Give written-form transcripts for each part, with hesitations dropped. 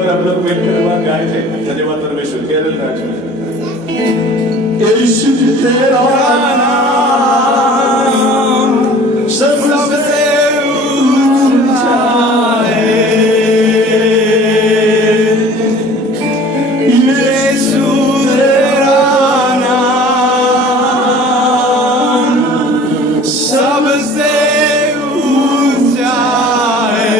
पर हम लोग मिलकर वहां गाए थे धन्यवाद परमेश्वर केरल राज्य में। यीशु तेरा नाम सबसे ऊंचा है, यीशु तेरा नाम सबसे ऊंचा है।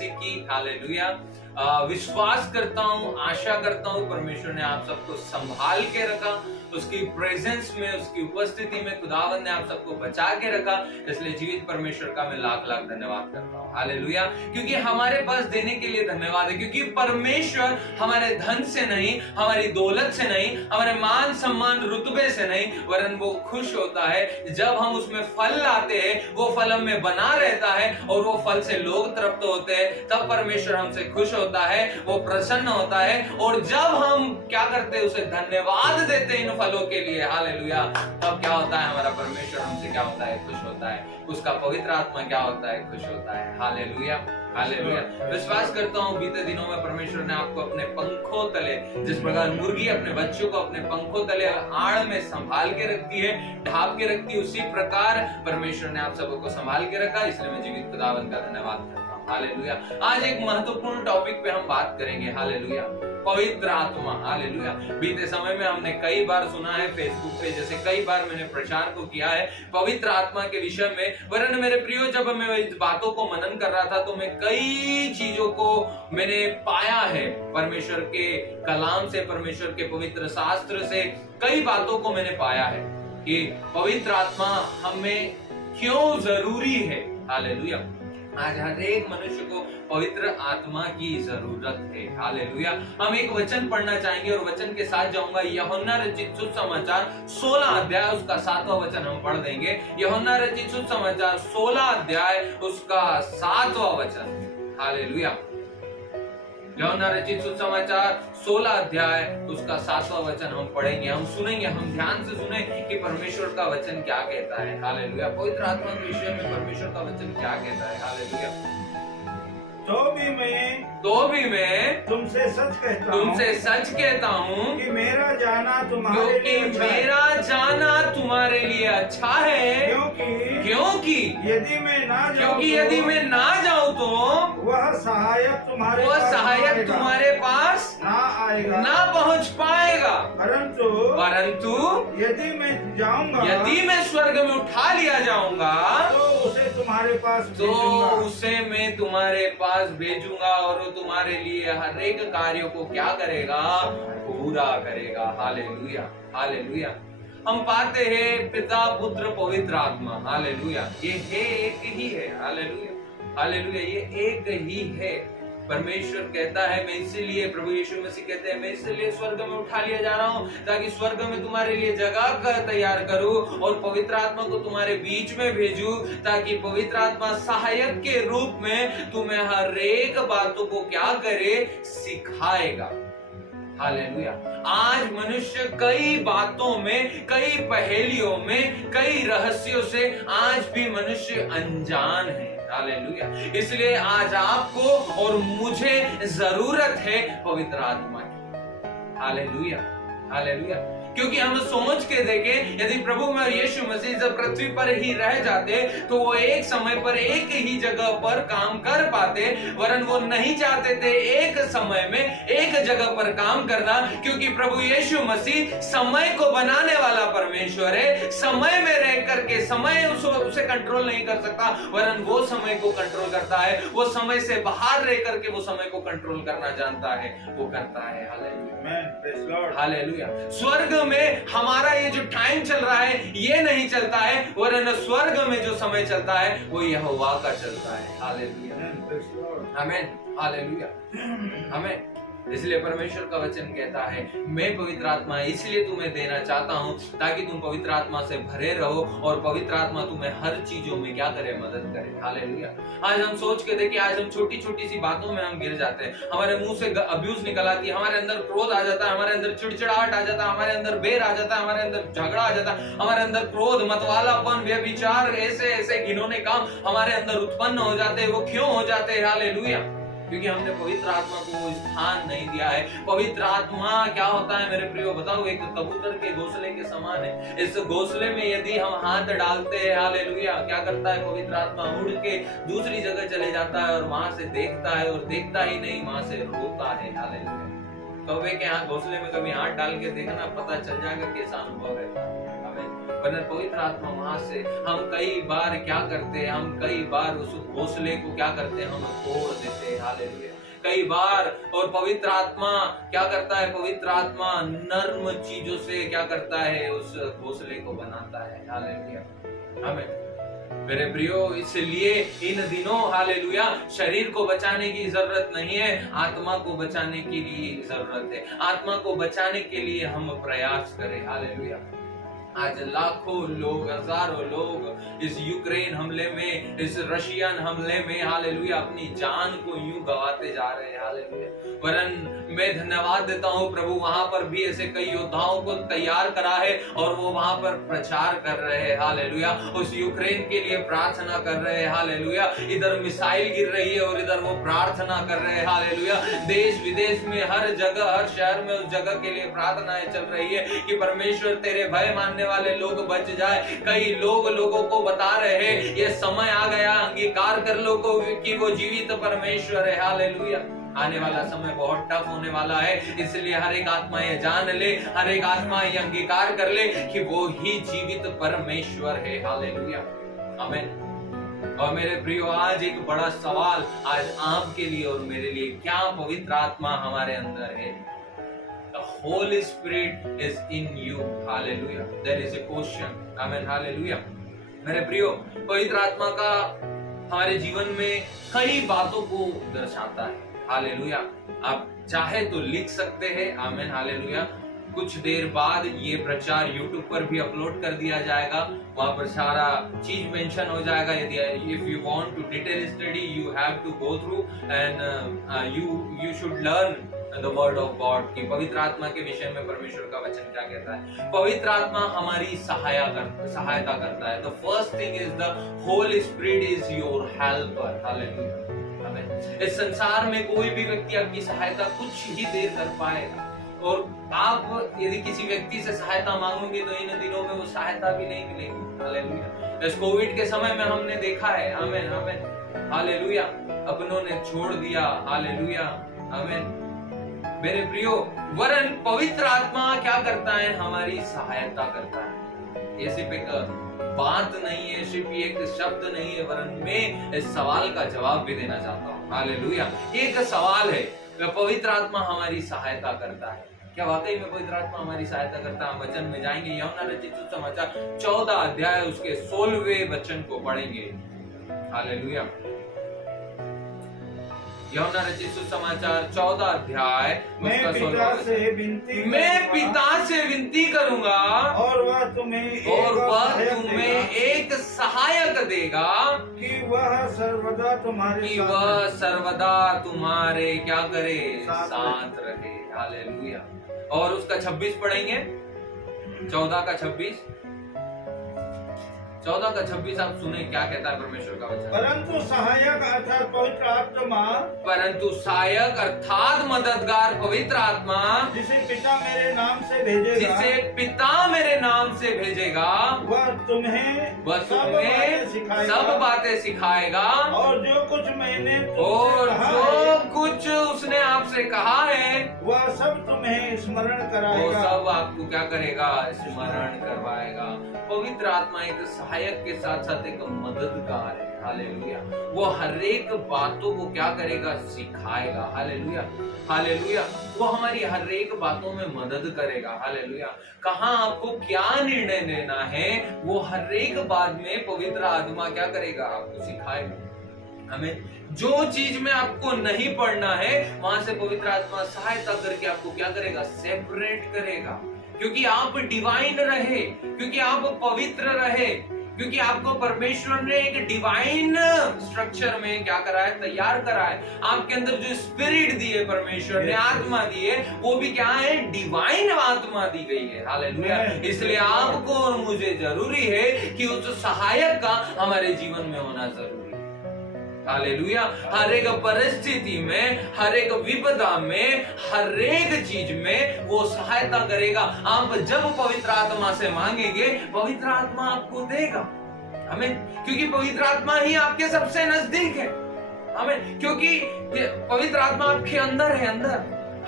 मसीह की। हालेलुया। विश्वास करता हूँ, आशा करता हूँ परमेश्वर ने आप सबको संभाल के रखा, उसकी प्रेजेंस में, उसकी उपस्थिति में खुदावंद ने आप सबको बचा के रखा। इसलिए जीवित परमेश्वर का मैं लाख लाख धन्यवाद करता हूँ। हालेलुया। क्योंकि हमारे पास देने के लिए धन्यवाद है, क्योंकि परमेश्वर हमारे धन से नहीं, हमारी दौलत से नहीं, हमारे मान सम्मान रुतबे से नहीं, वरन वो खुश होता है जब हम उसमें फल लाते हैं, वो फल हमें बना रहता है और वो फल से लोग तृप्त होते हैं। तब परमेश्वर हमसे खुश होता है, वो प्रसन्न होता है, और जब हम क्या करते हैं, उसे धन्यवाद देते हैं इन फलों के लिए। हालेलुया। तब क्या होता है, हमारा परमेश्वर हमसे क्या होता है, खुश होता है। उसका पवित्र आत्मा क्या होता है, खुश होता है। हालेलुया। हालेलुया। विश्वास करता हूँ बीते दिनों में परमेश्वर ने आपको अपने पंखों तले, जिस प्रकार मुर्गी अपने बच्चों को अपने पंखों तले आड़ में संभाल के रखती है, ढाप के रखती है, उसी प्रकार परमेश्वर ने आप सबको संभाल के रखा। इसलिए मैं जीवित खुदावंद का धन्यवाद करता हूँ। हालेलुया। आज एक महत्वपूर्ण टॉपिक पे हम बात करेंगे। हालेलुया। पवित्र आत्मा। हालेलुया। बीते समय में हमने कई बार सुना है फेसबुक पे, जैसे कई बार मैंने प्रचार को किया है पवित्र आत्मा के विषय में। वरन मेरे प्रियो, जब मैं इस बातों को मनन कर रहा था तो मैं कई चीजों को मैंने पाया है परमेश्वर के कलाम से, परमेश्वर के पवित्र शास्त्र से कई बातों को मैंने पाया है कि पवित्र आत्मा हमें क्यों जरूरी है। हालेलुया। आज हर एक मनुष्य को पवित्र आत्मा की जरूरत है। हालेलुया। हम एक वचन पढ़ना चाहेंगे और वचन के साथ जाऊंगा यूहन्ना रचित सुसमाचार 16 अध्याय उसका 7वां वचन हम पढ़ देंगे। यूहन्ना रचित सुसमाचार 16 अध्याय उसका 7वां वचन। हालेलुया। यूहन्ना रचित सुसमाचार 16 अध्याय उसका 7वां वचन हम पढ़ेंगे, हम सुनेंगे, हम ध्यान से सुने कि परमेश्वर का वचन क्या कहता है। हालेलुया। पवित्र आत्मा के विषय में परमेश्वर का वचन क्या कहता है। हालेलुया। तो भी मैं तुमसे सच कहता हूँ कि मेरा जाना तुम्हारे लिए अच्छा है। क्योंकि यदि मैं ना जाऊँ तो वह सहायक तुम्हारे पास ना पहुँच पाएगा। परंतु यदि मैं जाऊंगा, यदि मैं स्वर्ग में उठा लिया जाऊंगा तो उसे तुम्हारे पास भेजूंगा और वो तुम्हारे लिए हर एक कार्यों को क्या करेगा, पूरा करेगा। हालेलुया। हालेलुया। हम पाते हैं पिता, पुत्र, पवित्र आत्मा। हालेलुया। ये है, एक ही है। हालेलुया। हालेलुया। ये एक ही है। परमेश्वर कहता है, मैं इसीलिए, प्रभु यीशु मसीह कहते हैं, मैं इसलिए स्वर्ग में उठा लिया जा रहा हूँ ताकि स्वर्ग में तुम्हारे लिए जगह तैयार करूं और पवित्र आत्मा को तुम्हारे बीच में भेजूं, ताकि पवित्र आत्मा सहायक के रूप में तुम्हें हर एक बातों को क्या करे, सिखाएगा। हालेलुया। आज मनुष्य कई बातों में, कई पहेलियों में, कई रहस्यों से आज भी मनुष्य अनजान है। हालेलुया। इसलिए आज आपको और मुझे जरूरत है पवित्र आत्मा की। हालेलुया। हालेलुया। क्योंकि हम सोच के देखें, यदि प्रभु में यीशु मसीह जब पृथ्वी पर ही रह जाते तो वो एक समय पर एक ही जगह पर काम कर पाते, वरन वो नहीं चाहते थे एक समय में एक जगह पर काम करना, क्योंकि प्रभु यीशु मसीह समय को बनाने वाला परमेश्वर है। समय में रह करके समय उसे कंट्रोल नहीं कर सकता, वरन वो समय को कंट्रोल करता है। वो समय से बाहर रह करके वो समय को कंट्रोल करना जानता है, वो करता है। हालेलुया। हालेलुया। स्वर्ग में हमारा ये जो टाइम चल रहा है ये नहीं चलता है, वरन स्वर्ग में जो समय चलता है वो यहोवा का चलता है। हालेलुया। आमीन। हालेलुया। आमीन। इसलिए परमेश्वर का वचन कहता है, मैं पवित्र आत्मा इसलिए तुम्हें देना चाहता हूं ताकि तुम पवित्र आत्मा से भरे रहो और पवित्र आत्मा तुम्हें हर चीजों में क्या करे, मदद करे। हालेलुया। आज हम सोच के देखिए, आज हम छोटी छोटी सी बातों में हम गिर जाते हैं, हमारे मुंह से अब्यूज निकल आती है, हमारे अंदर क्रोध आ जाता है, हमारे अंदर चिड़चिड़ाहट आ जाता है, हमारे अंदर बेर आ जाता है, हमारे अंदर झगड़ा आ जाता है, हमारे अंदर क्रोध, मतवालापन, व्यभिचार, ऐसे ऐसे घिनौने काम हमारे अंदर उत्पन्न हो जाते हैं। वो क्यों हो जाते हैं? हालेलुया। क्योंकि हमने पवित्र आत्मा को वो स्थान नहीं दिया है। पवित्र आत्मा क्या होता है मेरे प्रियो, बताओ, एक कबूतर के घोंसले के समान है। इस घोंसले में यदि हम हाथ डालते हैं, हालेलुया, क्या करता है? पवित्र आत्मा उड़ के दूसरी जगह चले जाता है और वहां से देखता है, और देखता ही नहीं, वहां से रोता है। हालेलुया। कौवे के यहाँ घोंसले में कभी हाथ डाल के देखना, पता चल जाएगा कैसा अनुभव है। वरन पवित्र आत्मा वहां से हम कई बार क्या करते हैं, हम कई बार उस घोंसले को क्या करते हैं, हम तोड़ देते हैं। हालेलुया। कई बार और पवित्र आत्मा क्या करता है, पवित्र आत्मा नर्म चीजों से क्या करता है, उस घोंसले को बनाता है। हालेलुया, आमीन। मेरे प्रियो, इसलिए इन दिनों हालेलुया शरीर को बचाने की जरूरत नहीं है, आत्मा को बचाने के लिए जरूरत है। आत्मा को बचाने के लिए हम प्रयास करें। हालेलुया। आज लाखों लोग, हजारों लोग इस यूक्रेन हमले में, इस रशियन हमले में हालेलुया अपनी जान को यूं गवाते जा रहे हैं। हालेलुया। वरन मैं धन्यवाद देता हूं प्रभु, वहां पर भी ऐसे कई योद्धाओं को तैयार करा है और वो वहां पर प्रचार कर रहे हैं। हालेलुया। उस यूक्रेन के लिए प्रार्थना कर रहे हैं। हालेलुया। इधर मिसाइल गिर रही है और इधर वो प्रार्थना कर रहे हैं। हालेलुया। देश विदेश में हर जगह, हर शहर में उस जगह के लिए प्रार्थनाएं चल रही है कि परमेश्वर तेरे भय मानने वाले लोग बच जाए। कई लोगों को बता रहे हैं ये समय आ गया, अंगीकार कर लो कि वो जीवित परमेश्वर है। हालेलुया। आने वाला समय बहुत टफ होने वाला है, इसलिए हर एक आत्मा ये जान ले, हर एक आत्मा ये अंगीकार कर ले कि वो ही जीवित परमेश्वर है। हालेलुया, आमीन। और मेरे प्रियो, आज एक बड़ा सवाल आज आपके लिए और मेरे लिए, क्या पवित्र आत्मा हमारे अंदर है? The Holy Spirit is in you. Hallelujah. There is a question. Amen. Hallelujah. मेरे प्रियो, पवित्र आत्मा का हमारे जीवन में कई बातों को दर्शाता है। हालेलुया। आप चाहे तो लिख सकते हैं। आमीन। हालेलुया। कुछ देर बाद ये प्रचार YouTube पर भी अपलोड कर दिया जाएगा, वहां पर सारा चीज मेंशन हो जाएगा। यदि if you want to detail study, you have to go through and you should learn the word of God कि पवित्र आत्मा के विषय में परमेश्वर का वचन क्या कहता है। पवित्र आत्मा हमारी सहायता करता है। The first thing is the Holy spirit is your helper. Hallelujah. इस संसार में कोई भी व्यक्ति आपकी सहायता कुछ ही देर कर पाएगा, और आप यदि किसी व्यक्ति से सहायता मांगोगे तो इन दिनों में वो सहायता भी नहीं मिलेगी। हालेलुया। इस कोविड के समय में हमने देखा है। आमीन, आमीन। हालेलुया। अपनों ने छोड़ दिया। हालेलुया, आमीन। मेरे प्रियो, वरन पवित्र आत्मा क्या करता है, हमारी सहायता करता है। ये सिर्फ एक बात नहीं है, सिर्फ एक शब्द नहीं है, वरन मैं इस सवाल का जवाब भी देना चाहता हूँ। हालेलुया। एक सवाल है, पवित्र आत्मा हमारी सहायता करता है। क्या वाकई में पवित्र आत्मा हमारी सहायता करता है? हम वचन में जाएंगे, यूहन्ना रचित सुसमाचार 14 अध्याय उसके 16वें वचन को पढ़ेंगे। हालेलुया। यूहन्ना रचित सुसमाचार 14 अध्याय मैं पिता से विनती करूंगा और वह तुम्हें एक सहायक देगा कि वह सर्वदा तुम्हारे क्या करे, साथ रहे। हालेलुया। और उसका 26 पढ़ेंगे, 14 का 26 आप सुने क्या कहता है परमेश्वर का वचन। परंतु सहायक अर्थात पवित्र आत्मा, परंतु सहायक अर्थात मददगार पवित्र आत्मा, जिसे पिता मेरे नाम से भेजेगा, वह तुम्हें सब बातें सिखाएगा, और जो कुछ उसने आपसे कहा है वह सब तुम्हें स्मरण कराएगा। वो सब आपको क्या करेगा, स्मरण करवाएगा। पवित्र आत्मा एक सहायक के साथ साथ एक मददगार है। हालेलुया। वो हर एक बातों को क्या करेगा, सिखाएगा। Hallelujah, hallelujah. वो हमारी हर एक बातों में मदद करेगा। हालेलुया। कहाँ आपको क्या निर्णय लेना है, वो हर एक बात में पवित्र आत्मा क्या करेगा, आपको सिखाएगा। हमें जो चीज में आपको नहीं पढ़ना है, वहां से पवित्र आत्मा सहायता करके आपको क्या करेगा, सेपरेट करेगा। क्योंकि आप डिवाइन रहे, क्योंकि आप पवित्र रहे, क्योंकि आपको परमेश्वर ने एक डिवाइन स्ट्रक्चर में क्या करा है, तैयार करा है। आपके अंदर जो स्पिरिट दी है परमेश्वर ने, आत्मा दी है, वो भी क्या है, डिवाइन आत्मा दी गई है। हालेलुया। इसलिए आपको और मुझे जरूरी है कि उस सहायक का हमारे जीवन में होना जरूरी है। हालेलुया। हर एक परिस्थिति में, हर एक विपदा में, हर एक चीज में वो सहायता करेगा। आप जब पवित्र आत्मा से मांगेंगे, पवित्र आत्मा आपको देगा। हमें, क्योंकि पवित्र आत्मा ही आपके सबसे नजदीक है। हमें, क्योंकि पवित्र आत्मा आपके अंदर है, अंदर।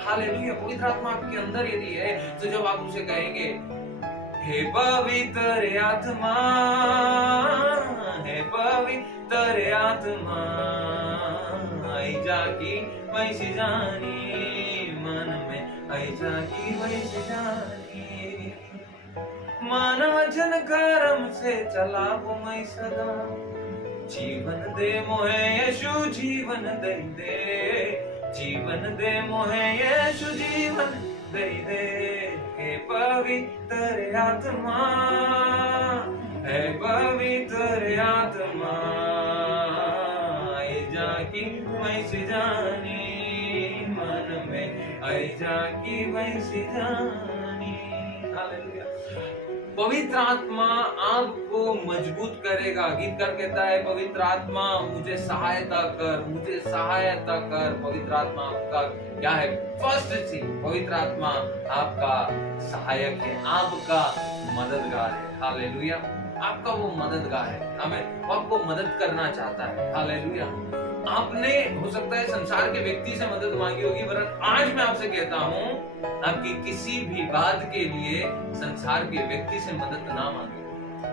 हालेलुया। पवित्र आत्मा आपके अंदर यदि है, तो जब आप उसे कहेंगे, हे पवित्र आत्मा, हे पवित्र आत्मा, ऐजा की वैसी जानी, मन में ऐजा की वैसी जानी, मन वचन कर्म से चला वो मैं सदा, जीवन दे मोहे यीशु जीवन दे दे, जीवन दे मोहे यीशु जीवन दे दे, हे पवित्र आत्मा, हे पवित्र आत्मा, ऐजा की वैसी जानी, मन में ऐजा की वैसी जानी। हालेलुया। पवित्र आत्मा आपको मजबूत करेगा। गीतकार कहता है पवित्र आत्मा मुझे सहायता कर, मुझे सहायता कर। पवित्र आत्मा आपका क्या है? फर्स्ट चीज, पवित्र आत्मा आपका सहायक है, आपका मददगार है। हालेलुया। आपका वो मददगार है, हमें वो आपको मदद करना चाहता है। हालेलुया। आपने हो सकता है संसार के व्यक्ति से मदद मांगी होगी, वरन आज मैं आपसे कहता हूं आपकी किसी भी बात के लिए संसार के व्यक्ति से मदद ना मांगे,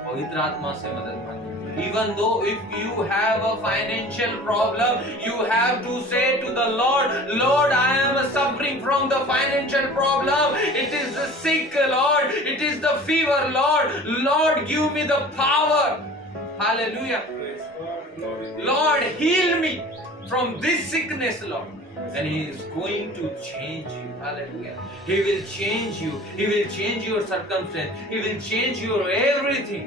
पवित्र आत्मा से मदद मांगे। Even though if you have a financial problem, you have to say to the Lord, Lord, I am suffering from the financial problem. It is the sick, Lord. It is the fever, Lord. Lord, give me the power. Hallelujah. Lord, heal me from this sickness, Lord. And He is going to change you. Hallelujah. He will change you. He will change your circumstance. He will change your everything.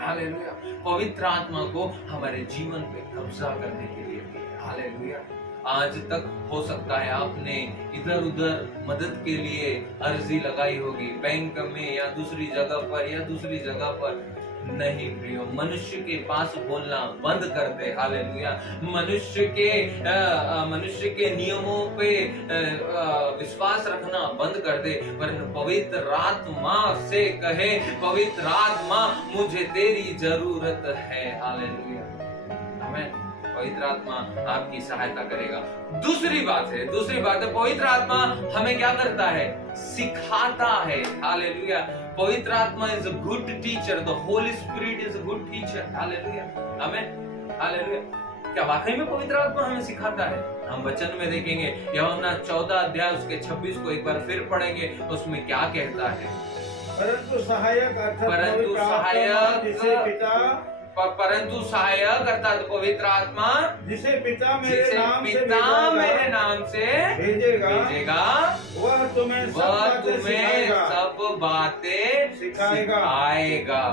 Hallelujah. पवित्र आत्मा को हमारे जीवन पे कब्जा करने के लिए भी। हालेलुया। आज तक हो सकता है आपने इधर उधर मदद के लिए अर्जी लगाई होगी, बैंक में या दूसरी जगह पर। नहीं प्रियो, मनुष्य के पास बोलना बंद कर दे। हालेलुया। मनुष्य के नियमों पे विश्वास रखना बंद कर दे, वरन पवित्र आत्मा से कहे, पवित्र आत्मा मुझे तेरी जरूरत है। हालेलुया। आमीन। पवित्र आत्मा आपकी सहायता करेगा। दूसरी बात है पवित्र आत्मा हमें क्या करता है? सिखाता है। हालेलुया। पवित्र आत्मा is a good teacher. The Holy spirit is a good teacher. Hallelujah. आमीन। हालेलुया। क्या वाकई में पवित्र आत्मा हमें सिखाता है? हम वचन में देखेंगे, यूहन्ना 14 अध्याय उसके 26 को एक बार फिर पढ़ेंगे, उसमें क्या कहता है? परंतु सहायक अर्थात पवित्र आत्मा जिसे पिता मेरे नाम से भेजेगा, वह तुम्हें सब बातें सिखाएगा।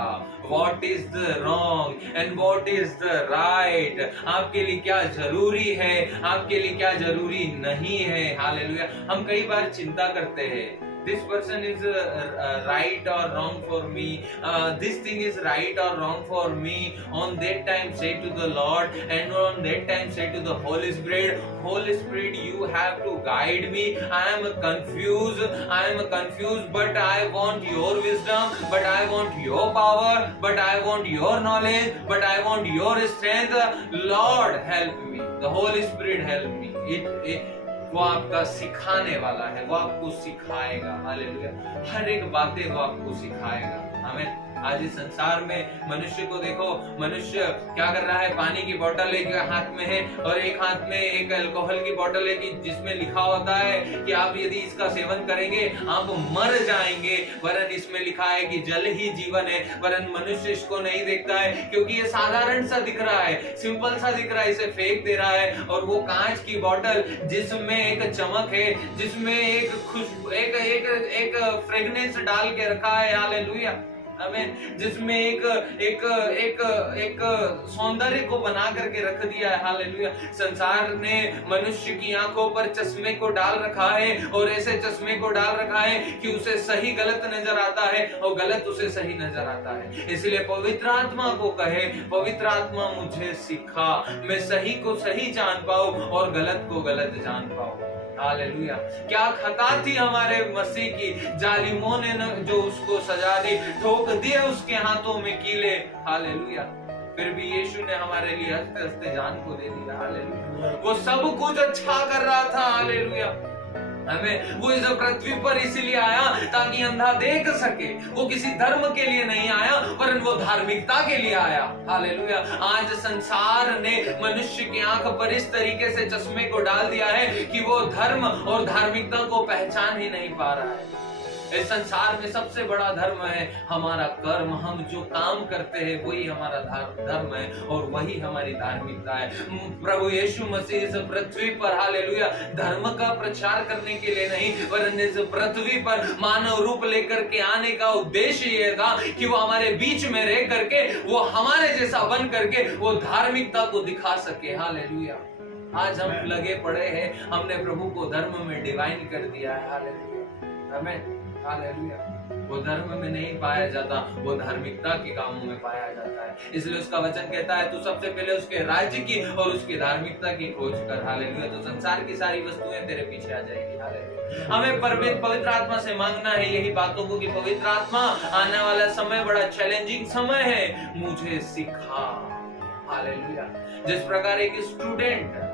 What is the wrong and what is the right? आपके लिए क्या जरूरी है, आपके लिए क्या जरूरी नहीं है। हालेलुया। हम कई बार चिंता करते हैं, this person is right or wrong for me, this thing is right or wrong for me. On that time say to the Lord, and on that time say to the Holy Spirit, Holy Spirit, you have to guide me. I am confused, but I want your wisdom, but I want your power, but I want your knowledge, but I want your strength. Lord, help me. The Holy Spirit help me. वो आपका सिखाने वाला है, वो आपको सिखाएगा। Hallelujah. हर एक बातें वो आपको सिखाएगा। हमें आज इस संसार में मनुष्य को देखो, मनुष्य क्या कर रहा है? पानी की बोतल एक हाथ में है और एक हाथ में एक अल्कोहल की बोतल है, कि जिसमें लिखा होता है कि आप यदि इसका सेवन करेंगे आप मर जाएंगे, वरन इसमें लिखा है कि जल ही जीवन है। वरन मनुष्य इसको नहीं देखता है, क्योंकि ये साधारण सा दिख रहा है, सिंपल सा दिख रहा है, इसे फेंक दे रहा है। और वो कांच की बोतल जिसमें एक चमक है, जिसमें एक खुशबू, एक फ्रेग्रेंस डाल के रखा है। हालेलुया। हमें जिसमें एक सौंदर्य को बना करके रख दिया है। हालेलुया। संसार ने मनुष्य की आंखों पर चश्मे को डाल रखा है, और ऐसे चश्मे को डाल रखा है कि उसे सही गलत नजर आता है और गलत उसे सही नजर आता है। इसलिए पवित्र आत्मा को कहे, पवित्र आत्मा मुझे सिखा, मैं सही को सही जान पाऊं और गलत को गलत जान पाऊं। हालेलुया। क्या खता थी हमारे मसीह की, जालिमों ने जो उसको सजा दी, ठोक दिए उसके हाथों में कीले। हालेलुया। फिर भी यीशु ने हमारे लिए हंसते हंसते जान को दे दिया। हालेलुया। वो सब कुछ अच्छा कर रहा था। हालेलुया। हमें वो इस पृथ्वी पर इसलिए आया ताकि अंधा देख सके। वो किसी धर्म के लिए नहीं आया वरन वो धार्मिकता के लिए आया। हालेलुया। आज संसार ने मनुष्य की आंख पर इस तरीके से चश्मे को डाल दिया है कि वो धर्म और धार्मिकता को पहचान ही नहीं पा रहा है। इस संसार में सबसे बड़ा धर्म है हमारा कर्म। हम जो काम करते हैं वही हमारा धर्म है और वही हमारी धार्मिकता है। प्रभु यीशु मसीह इस पृथ्वी पर हालेलुया धर्म का प्रचार करने के लिए नहीं वरन इस पृथ्वी पर मानव रूप लेकर के आने का उद्देश्य ये था कि वो हमारे बीच में रह करके वो हमारे जैसा बन करके वो धार्मिकता को दिखा सके। हालेलुया। आज हम लगे पड़े हैं, हमने प्रभु को धर्म में डिवाइन कर दिया है। हालेलुया। हमें हालेलुया वो धर्म में नहीं पाया जाता, वो धार्मिकता के कामों में पाया जाता है। इसलिए उसका वचन कहता है तू सबसे पहले उसके राज्य की और उसकी धार्मिकता की खोज कर। हालेलुया। तो संसार की सारी वस्तुएं तेरे पीछे आ जाएगी। हालेलुया। हमें पवित्र आत्मा से मांगना है यही बातों को कि पवित्र आत्मा आने वाला समय बड़ा चैलेंजिंग समय है, मुझे सिखा। हालेलुया। जिस प्रकार एक स्टूडेंट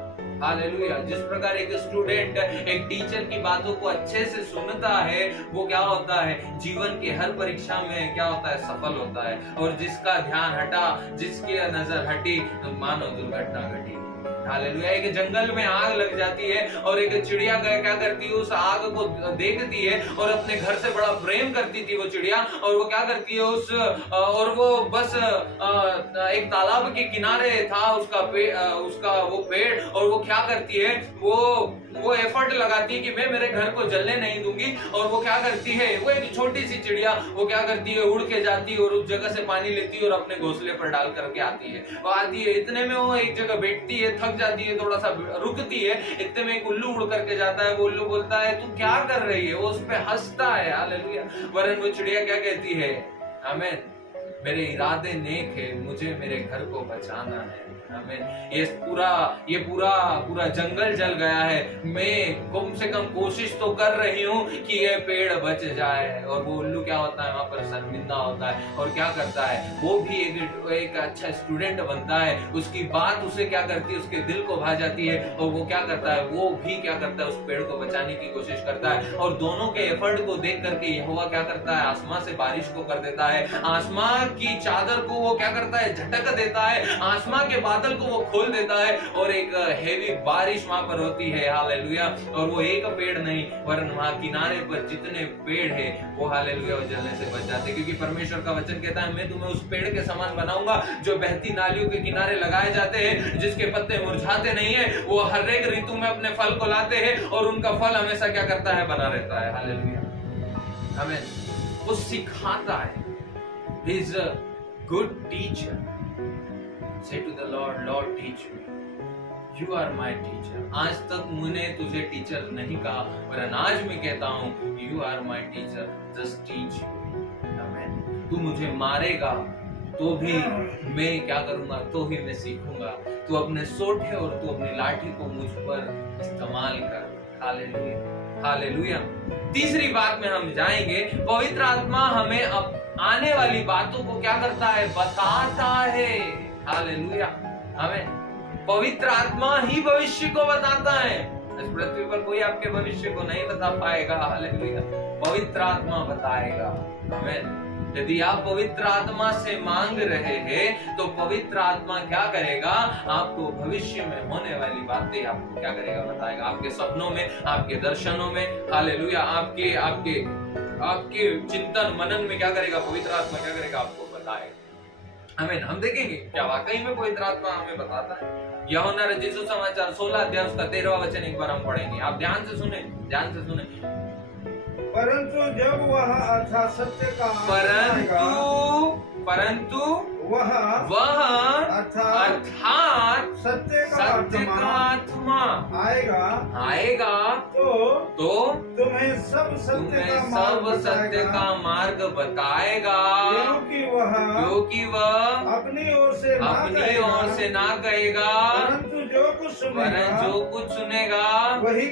हालेलुया जिस प्रकार एक स्टूडेंट एक टीचर की बातों को अच्छे से सुनता है वो क्या होता है जीवन के हर परीक्षा में क्या होता है सफल होता है। और जिसका ध्यान हटा, जिसकी नजर हटी तो मानो दुर्घटना घटी। हालेलुया। एक जंगल में आग लग जाती है और एक चिड़िया क्या करती है उस आग को देखती है और अपने घर से बड़ा प्रेम करती थी वो चिड़िया। और वो क्या करती है और वो बस एक तालाब के किनारे था उसका वो पेड़ और वो क्या करती है वो एफर्ट लगाती है कि मैं मेरे घर को जलने नहीं दूंगी। और वो क्या करती है वो एक छोटी सी चिड़िया वो क्या करती है उड़ के जाती है और उस जगह से पानी लेती है और अपने घोंसले पर डाल करके आती है। वो आती है इतने में वो एक जगह बैठती है, थक जाती है, थोड़ा सा रुकती है, इतने में एक उल्लू उड़ करके जाता है। वो उल्लू बोलता है तू क्या कर रही है, वो उस पे हंसता है। हालेलुया। वरन वो चिड़िया क्या कहती है, आमीन, मेरे इरादे नेक है, मुझे मेरे घर को बचाना है। आमीन। ये पूरा जंगल जल गया है, मैं कम से कम कोशिश तो कर रही हूँ कि ये पेड़ बच जाए। और वो उल्लू क्या होता है वहां पर शर्मिंदा होता है और क्या करता है वो भी एक अच्छा स्टूडेंट बनता है। उसकी बात उसे क्या करती है उसके दिल को भा जाती है और वो क्या करता है वो भी क्या करता है उस पेड़ को बचाने की कोशिश करता है। और दोनों के एफर्ट को देख करके यहोवा क्या करता है आसमां से बारिश को कर देता है, आसमां की चादर को वो क्या करता है झटक देता है, आसमां के बादल को वो खोल देता है और एक हेवी बारिश वहां पर होती है। हालेलुया। और वो एक पेड़ नहीं वरन वहां किनारे पर जितने पेड़ है वो हालेलुया वो जलने से बच जाते, क्योंकि परमेश्वर का वचन कहता है मैं तुम्हें उस पेड़ के समान बनाऊंगा जो बहती नालियों के किनारे लगाए जाते हैं, जिसके पत्ते मुरझाते नहीं है, वो हर एक ऋतु में अपने फल को लाते हैं और उनका फल हमेशा क्या करता है बना रहता है। हालेलुया। हमें वो सिखाता है। He is a good teacher. Say to the Lord, Lord teach me. You are my teacher. आज तक मैंने तुझे टीचर नहीं कहा वरन आज मैं कहता हूँ You are my teacher. Just teach me. Amen. तू मुझे मारेगा तो भी मैं क्या करूंगा तो ही मैं सीखूंगा। तू अपने सोटे और तू अपनी लाठी को मुझ पर इस्तेमाल कर। हालेलुया। हालेलुया। तीसरी बात में हम जाएंगे, पवित्र आत्मा हमें अब आने वाली बातों को क्या करता है बताता है। हालेलुया। हमें पवित्र आत्मा ही भविष्य को बताता है। इस पृथ्वी पर कोई आपके भविष्य को नहीं बता पाएगा। हालेलुया। पवित्र आत्मा बताएगा। हमें यदि आप पवित्र आत्मा से मांग रहे हैं तो पवित्र आत्मा क्या करेगा आपको भविष्य में होने वाली बातें आपको क्या करेगा बताएगा। आपके सपनों में, आपके दर्शनों में, हालेलुया, आपके आपके आपके चिंतन मनन में क्या करेगा पवित्र आत्मा क्या करेगा आपको बताएगा। आमीन। हम देखेंगे क्या वाकई में पवित्र आत्मा हमें बताता है। यूहन्ना रचित सुसमाचार 16 अध्याय उसका 13वां वचन एक बार हम पढ़ेंगे। आप ध्यान से सुने। परंतु जब वह अर्थात सत्य का परंतु वह अर्थात सत्य का आत्मा आएगा तो तुम्हें सब सत्य का मार्ग बताएगा, क्योंकि वह अपनी ओर से ना कहेगा परंतु जो कुछ सुनेगा वही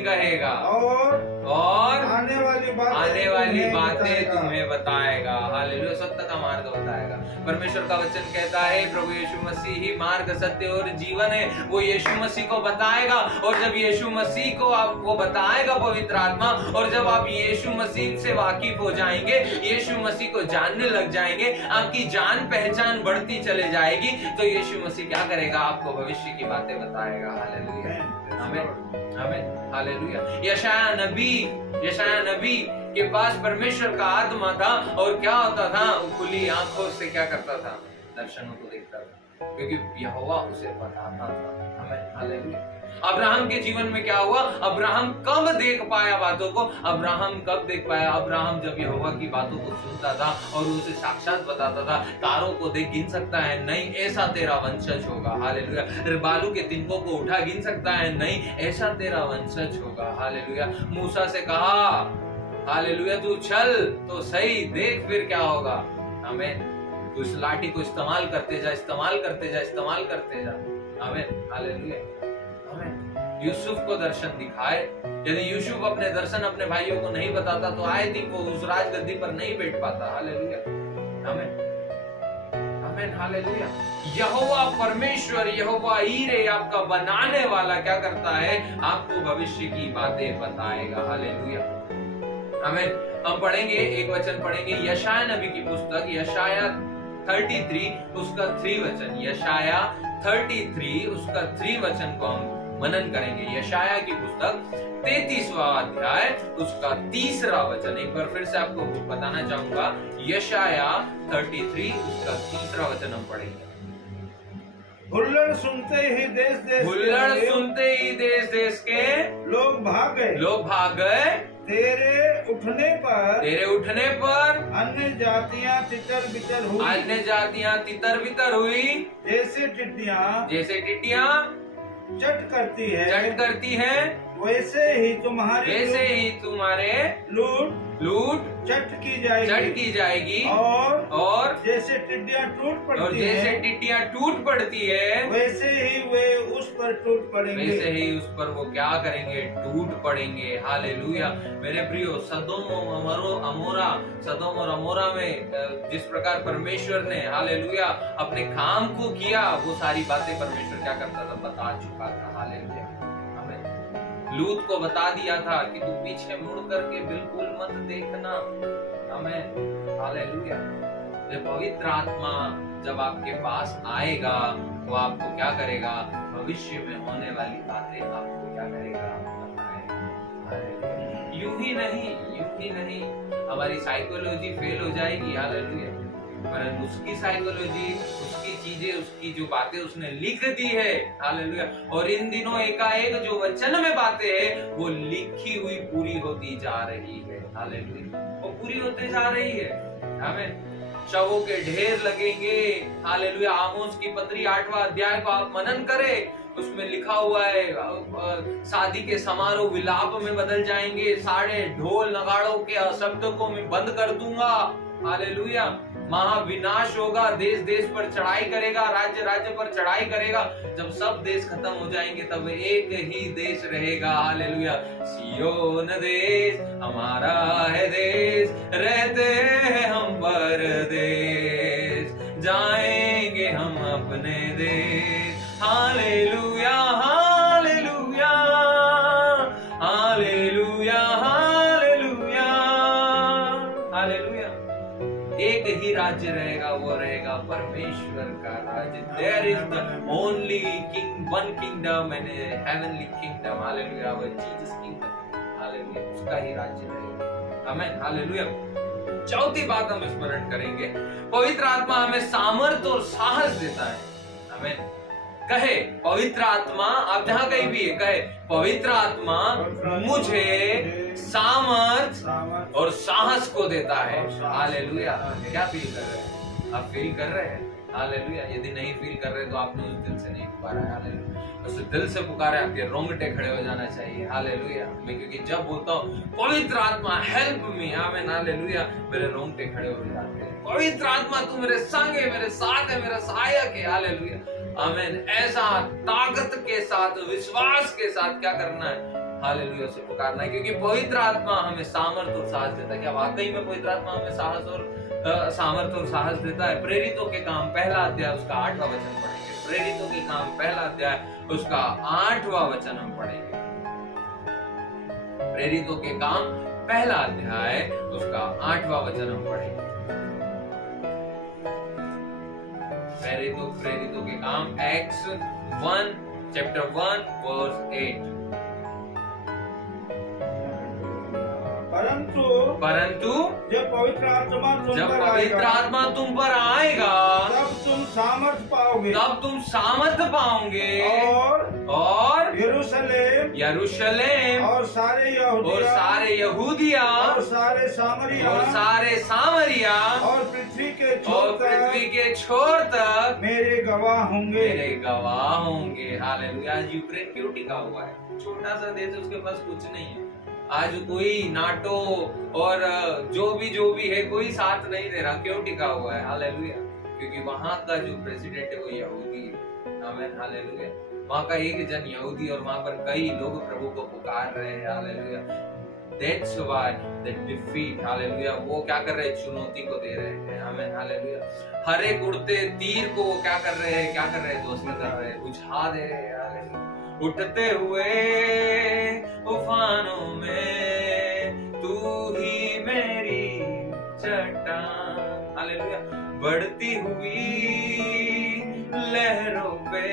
कहेगा और और आने वाली आने वाली बातें तुम्हें बताएगा। हालेलुया, सत्य का मार्ग बताएगा। परमेश्वर का वचन कहता है प्रभु यीशु मसीह ही मार्ग, सत्य और जीवन है। वो यीशु मसीह को बताएगा, और जब यीशु मसीह को आपको बताएगा पवित्र आत्मा, और जब आप यीशु मसीह से वाकिफ हो जाएंगे, यीशु मसीह को जानने लग जाएंगे, आपकी जान पहचान बढ़ती चले जाएगी, तो यीशु मसीह क्या करेगा? आपको भविष्य की बातें बताएगा। हालेलुया, आमीन, आमीन, हालेलुया। यशायाह नबी के पास परमेश्वर का आत्मा था, और क्या होता था? खुली आंखों से क्या करता था? दर्शनों को देखता था, क्योंकि यहोवा उसे बताता था। आमीन, हालेलुया। अब्राहम के जीवन में क्या हुआ? अब्राहम कब देख पाया बातों को? अब्राहम कब देख पाया? अब्राहम जब यहोवा की बातों को सुनता था और उसे साक्षात बताता था। तारों को देख गिन सकता है? नहीं, ऐसा तेरा वंशज होगा। हालेलुया। बालू के तिनकों को उठा गिन सकता है? नहीं, ऐसा तेरा वंशज होगा। हालेलुया। मूसा से कहा, हालेलुया, तू चल तो सही, देख फिर क्या होगा। आमीन। तू इस लाठी को इस्तेमाल करते जा, इस्तेमाल करते जा, इस्तेमाल करते जा। आमीन, हालेलुया। यूसुफ को दर्शन दिखाए। यदि यूसुफ अपने दर्शन अपने भाइयों को नहीं बताता, तो आए दिन वो उस राजगद्दी पर नहीं बैठ पाता। हालेलुया, आमीन, आमीन, हालेलुया। यहोवा परमेश्वर, यहोवा ईरे, आपका बनाने वाला क्या करता है? आपको भविष्य की बातें बताएगा। हालेलुया, आमीन। हम पढ़ेंगे, एक वचन पढ़ेंगे, यशायाह नबी की पुस्तक, यशायाह 33 उसका 3 वचन। यशायाह 33 उसका 3 वचन को हम मनन करेंगे। यशायाह की पुस्तक 33वां अध्याय उसका 3रा वचन। एक बार फिर से आपको बताना चाहूंगा, यशायाह 33 उसका 3रा वचन हम पढ़ेंगे। हुल्लड़ सुनते ही देश देश हुल्लड़ सुनते ही देश देश के लोग भाग गए, लोग भाग गए। तेरे उठने पर अन्य जातियां तितर बितर हुई, अन्य जातियां तितर बितर हुई, जैसे टिड्डियां चट करती है, वैसे ही तुम्हारे लूट चट की जाएगी, और जैसे टिड्डियां टूट पड़ती है, वैसे ही वे उस पर टूट पड़ेंगे, वैसे ही उस पर वो क्या करेंगे? टूट पड़ेंगे। हालेलुया। मेरे प्रियो, सदोम और अमोरा में जिस प्रकार परमेश्वर ने, हालेलुया, अपने काम को किया, वो सारी बातें परमेश्वर क्या करता था? बता चुका था। हालेलुया, लूत को बता दिया था कि तू पीछे मुड़ करके बिल्कुल मत देखना। आमीन, हालेलुया। ये पवित्र आत्मा जब आपके पास आएगा, वो आपको क्या करेगा? भविष्य में होने वाली बातें आपको क्या करेगा? बताएगा। यूं ही नहीं हमारी साइकोलॉजी फेल हो जाएगी। हालेलुया। पर उसकी साइकोलॉजी, उसकी चीजें, उसकी जो बातें उसने लिख दी है। हालेलुया। और इन दिनों एकाएक जो वचन में बातें हैं, वो लिखी हुई पूरी होती जा रही है। हालेलुया, वो पूरी होती जा रही है। आमीन। शवों के ढेर लगेंगे। हालेलुया। आमोस की पत्री 8वां अध्याय को आप मनन करें, उसमें लिखा हुआ है, शादी के समारोह विलाप में बदल जाएंगे, सारे ढोल नगाड़ों के शब्दों को मैं बंद कर दूंगा। हालेलुया। महाविनाश होगा, देश देश पर चढ़ाई करेगा, राज्य राज्य पर चढ़ाई करेगा। जब सब देश खत्म हो जाएंगे, तब एक ही देश रहेगा। हालेलुया। सियोन देश हमारा है देश, रहते हैं हम परदेश, जाएंगे हम अपने देश। हालेलुया, हालेलुया, हालेलुया, हालेलुया, हालेलुया। एक ही राज्य रहेगा, वो रहेगा परमेश्वर का राज्य। There is the only king, one kingdom and a heavenly kingdom. Hallelujah. Our Jesus kingdom. Hallelujah. उसका ही राज्य रहेगा। आमीन, हालेलुया। चौथी बात हम स्मरण करेंगे, पवित्र आत्मा हमें सामर्थ और साहस देता है। आमीन। कहे पवित्र आत्मा, आप जहां कहीं भी है, कहे पवित्र आत्मा मुझे सामर्थ और साहस को देता है। हालेलुया। क्या फील कर रहे हैं? आप फील कर रहे हैं? हालेलुया। यदि नहीं फील कर रहे तो आपने उस दिल से नहीं पुकारा है। हालेलुया। उस दिल से पुकारा, आपके रोंगटे खड़े हो जाना चाहिए। हालेलुया। मैं क्योंकि जब बोलता हूँ पवित्र आत्मा हेल्प मी, आमीन, हालेलुया, मेरे रोंगटे खड़े हो जाते हैं। पवित्र आत्मा तू मेरे संग है, मेरे साथ है, मेरा सहायक है। हालेलुया, आमीन। ऐसा ताकत के साथ, विश्वास के साथ क्या करना है? हालेलुया उसे पुकारना है, क्योंकि पवित्र आत्मा हमें सामर्थ और साहस देता है। क्या वाकई में पवित्र आत्मा हमें सामर्थ और साहस देता है? प्रेरितों के काम पहला अध्याय उसका 8वां वचन पढ़ेंगे। प्रेरितों के काम पहला अध्याय उसका 8वां वचन हम पढ़ेंगे। प्रेरितों के काम पहला अध्याय उसका 8वां वचन हम पढ़ेंगे। प्रेरितों के काम एक्ट्स 1 चैप्टर 1 वर्स 8। परंतु जब पवित्र आत्मा तुम पर आएगा तब तुम सामर्थ पाओगे और यरूशलेम और सारे यहूदिया और सारे सामरिया और पृथ्वी के छोर तक मेरे गवाह होंगे। हालेलुया। आज यूक्रेन क्यों टिका हुआ है? छोटा सा देश, उसके पास कुछ नहीं है। आज कोई नाटो और जो भी है कोई साथ नहीं दे रहा। क्यों टिका हुआ है? हालेलुया। क्योंकि वहां का जो प्रेसिडेंट है वो यहूदी है। आमीन। हालेलुया। वहां का एक जन यहूदी और वहां पर कई लोग प्रभु को पुकार रहे हैं। Hallelujah. That's why the defeat, hallelujah, वो क्या कर रहे हैं? चुनौती को दे रहे हैं। आमीन। हालेलुया। हर एक उड़ते तीर को वो क्या कर रहे हैं? दोस्त कर रहे हैं, बुझा दे रहे हैं। हालेलुया। उठते हुए उफानों में तू ही मेरी चट्टान। हालेलुया। बढ़ती हुई लहरों पे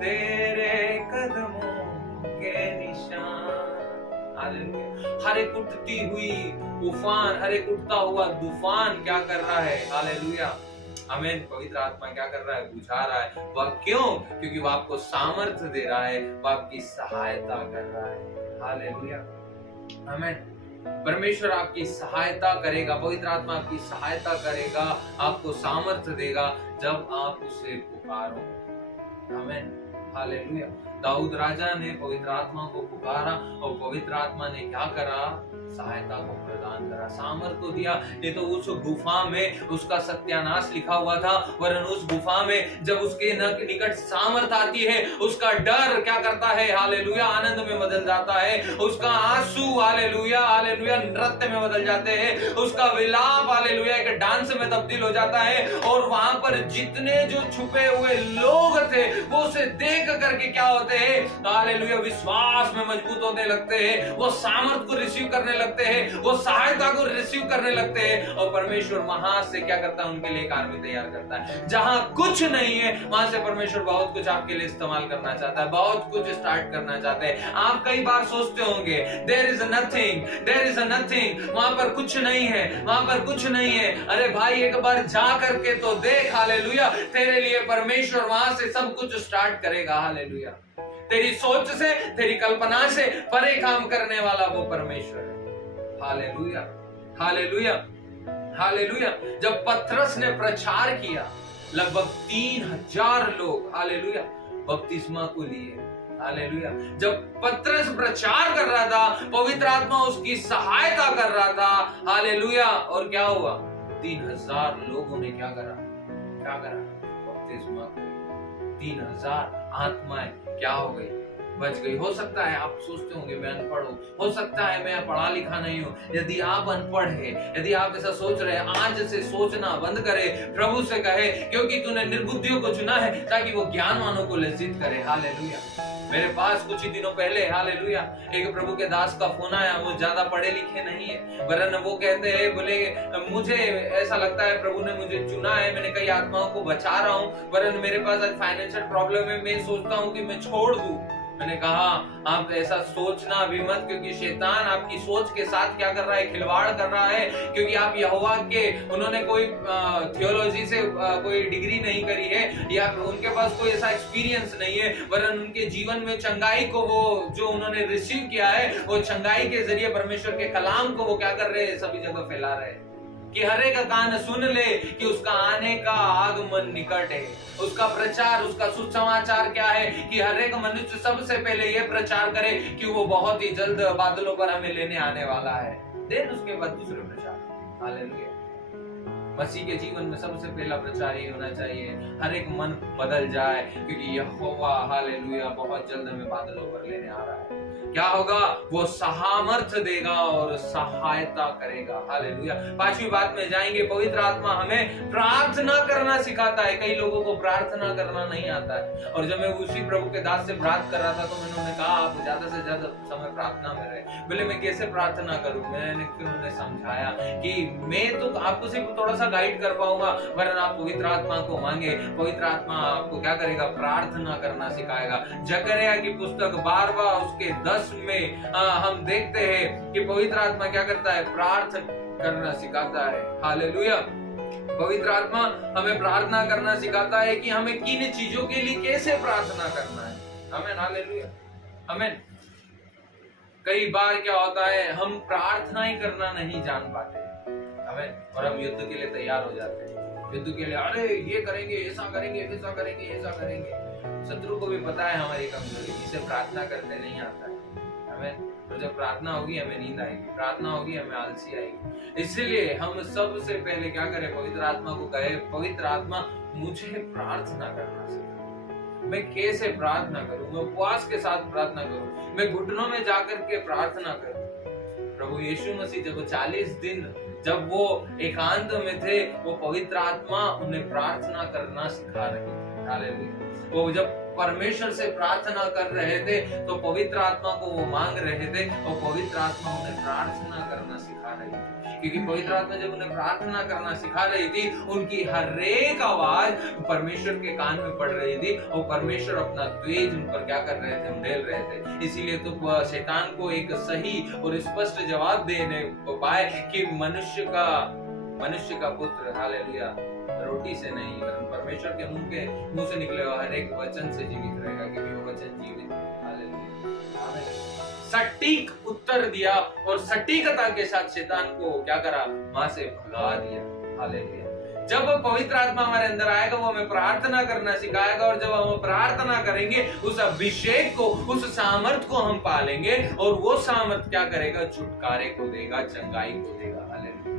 तेरे कदमों के निशान। हालेलुया। हर एक उठती हुई उफान, हर एक उठता हुआ तूफान क्या कर रहा है? हालेलुया। आमीन। पवित्र आत्मा क्या कर रहा है? बुझा रहा है। वह क्यों? क्योंकि वह आपको सामर्थ्य दे रहा है, वह आपकी सहायता कर रहा है। हालेलुया। आमीन। परमेश्वर आपकी सहायता करेगा, पवित्र आत्मा आपकी सहायता करेगा, आपको सामर्थ्य देगा जब आप उसे पुकारो। आमीन। हालेलुया। दाऊद राजा ने पवित्र आत्मा को पुकारा और पवित्र आत्मा ने क्या करा? सहायता को प्रदान करा, सामर्थ्य को दिया। नहीं तो उस गुफा में उसका सत्यानाश लिखा हुआ था, वरन उस गुफा में जब उसके निकट सामर्थ आती है, उसका डर क्या करता है? हालेलुया, आनंद में बदल जाता है। उसका आंसू हालेलुया हालेलुया नृत्य में बदल जाते हैं। उसका विलाप हालेलुया एक डांस में तब्दील हो जाता है। और वहां पर जितने जो छुपे हुए लोग थे वो उसे देख करके क्या होते हैं? हालेलुया विश्वास में मजबूत होने लगते हैं, वो सामर्थ को रिसीव करने लगते हैं, वो सहायता को रिसीव करने लगते हैं। और परमेश्वर वहां से क्या करता है? उनके लिए एक आर्मी तैयार करता है। जहां कुछ नहीं है वहां से परमेश्वर बहुत कुछ आपके लिए इस्तेमाल करना चाहता है, बहुत कुछ स्टार्ट करना चाहते हैं। आप कई बार सोचते होंगे देयर इज नथिंग, वहां पर कुछ नहीं है, वहां पर कुछ नहीं है। अरे भाई एक बार जा करके तो देख। हालेलुया। तेरे लिए परमेश्वर वहां से सब कुछ स्टार्ट करेगा। हालेलुया। तेरी सोच से, तेरी कल्पना से परे काम करने वाला वो परमेश्वर है। हालेलुया हालेलुया हालेलुया। जब पतरस ने प्रचार किया, लगभग 3000 लोग हालेलुया बपतिस्मा को लिए। हालेलुया। जब पतरस प्रचार कर रहा था, पवित्र आत्मा उसकी सहायता कर रहा था। हालेलुया। और क्या हुआ? 3000 लोगों ने क्या करा? बपतिस्मा को 3000 आत्माएं क्या हो गई? बच गई। हो सकता है आप सोचते होंगे मैं अनपढ़ हूँ, हो सकता है मैं पढ़ा लिखा नहीं हूँ। यदि आप अनपढ़ है, यदि आप ऐसा सोच रहे हैं, आज से सोचना बंद करे, प्रभु से कहे, क्योंकि तूने निर्बुद्धियों को चुना है ताकि वो ज्ञानवानों को लज्जित करे। हालेलुया। मेरे पास कुछ ही दिनों पहले हालेलुया एक प्रभु के दास का फोन आया। वो ज्यादा पढ़े लिखे नहीं है, वरन वो कहते हैं, बोले मुझे ऐसा लगता है प्रभु ने मुझे चुना है, मैंने कई आत्माओं को बचा रहा हूँ, वरन मेरे पास आज फाइनेंशियल प्रॉब्लम है, मैं सोचता हूँ कि मैं छोड़ दूं। मैंने कहा आप ऐसा सोचना भी मत, क्योंकि शैतान आपकी सोच के साथ क्या कर रहा है? खिलवाड़ कर रहा है। क्योंकि आप यहोवा के, उन्होंने कोई थियोलॉजी से कोई डिग्री नहीं करी है, या उनके पास कोई ऐसा एक्सपीरियंस नहीं है, वरन उनके जीवन में चंगाई को वो जो उन्होंने रिसीव किया है, वो चंगाई के जरिए परमेश्वर के कलाम को वो क्या कर रहे हैं? सभी जगह फैला रहे हैं कि हर एक कान सुन ले कि उसका आने का आगमन निकट है। उसका प्रचार, उसका सुसमाचार क्या है? कि हर एक मनुष्य सबसे पहले यह प्रचार करे कि वो बहुत ही जल्द बादलों पर हमें लेने आने वाला है। देन उसके बाद दूसरे प्रचार। हालेलुया मसीह के जीवन में सबसे पहला प्रचार ये होना चाहिए, हर एक मन बदल जाए, क्योंकि यहोवा हालेलुया बहुत जल्द हमें बादलों पर लेने आ रहा है। क्या होगा? वो सामर्थ्य देगा और सहायता करेगा। हालेलुया। पांचवी बात में जाएंगे, पवित्र आत्मा हमें प्रार्थना करना सिखाता है। कई लोगों को प्रार्थना करना नहीं आता है, और जब मैं उसी प्रभु के दास से बात कर रहा था तो मैंने उन्हें कहा आप ज्यादा से ज्यादा समय प्रार्थना में रहे। बोले मैं कैसे प्रार्थना करूं? मैंने फिर उन्हें समझाया कि मैं तो आपको सिर्फ थोड़ा सा गाइड कर पाऊंगा, वरना आप पवित्र आत्मा को मांगे। पवित्र आत्मा आपको क्या करेगा? प्रार्थना करना सिखाएगा। जकरिया की पुस्तक 12 उसके 10 में हम देखते हैं कि पवित्र आत्मा क्या करता है? प्रार्थना करना सिखाता है। हालेलुया। पवित्र आत्मा हमें प्रार्थना करना सिखाता है कि हमें किन चीजों के लिए कैसे प्रार्थना करना है। आमीन। हालेलुया। आमीन। कई बार क्या होता है, हम प्रार्थना ही करना नहीं जान पाते, आमीन, और हम युद्ध के लिए तैयार हो जाते हैं। युद्ध के लिए अरे ये करेंगे, ऐसा करेंगे, वैसा करेंगे, ऐसा करेंगे। शत्रु को भी पता है हमारी कमजोरी, इसे प्रार्थना करते नहीं आता है। हमें तो जब प्रार्थना होगी हमें नींद आएगी, प्रार्थना होगी हमें आलसी आएगी। इसलिए हम सबसे पहले क्या करें? पवित्र आत्मा को कहे, पवित्र आत्मा मुझे प्रार्थना करना सिखा। मैं कैसे प्रार्थना करूं? मैं उपवास के साथ प्रार्थना करूं, मैं घुटनों में जाकर के प्रार्थना करूं। प्रभु यीशु मसीह जब 40 दिन जब वो एकांत में थे, वो पवित्र आत्मा उन्हें प्रार्थना करना सिखा रही थी। हालेलुया। वो जब परमेश्वर से प्रार्थना कर रहे थे तो पवित्र आत्मा को वो मांग रहे थे, और पवित्र आत्मा उन्हें प्रार्थना करना सिखा रही थी। क्योंकि पवित्र आत्मा जब उन्हें प्रार्थना करना सिखा रही थी, उनकी हर एक आवाज परमेश्वर के कान में पड़ रही थी, और परमेश्वर अपना तेज उन पर क्या कर रहे थे? उंडेल रहे थे। इसीलिए तो शैतान को एक सही और स्पष्ट जवाब देने को पाए कि मनुष्य का पुत्र हालेलुया रोटी से नहीं, परमेश्वर के मुंह से निकले हुआ हर एक वचन से जीवित रहेगा, क्योंकि वो वचन जीवित है। हालेलुया। आमीन। सटीक उत्तर दिया, और सटीकता के साथ शैतान को क्या करा? वहां से भगा दिया। हालेलुया। जब पवित्र आत्मा हमारे अंदर आएगा, वो हमें प्रार्थना करना सिखाएगा, और जब हम प्रार्थना करेंगे उस अभिषेक को, उस सामर्थ को हम पालेंगे, और वो सामर्थ क्या करेगा? छुटकारे को देगा, चंगाई को देगा। हालेलुया।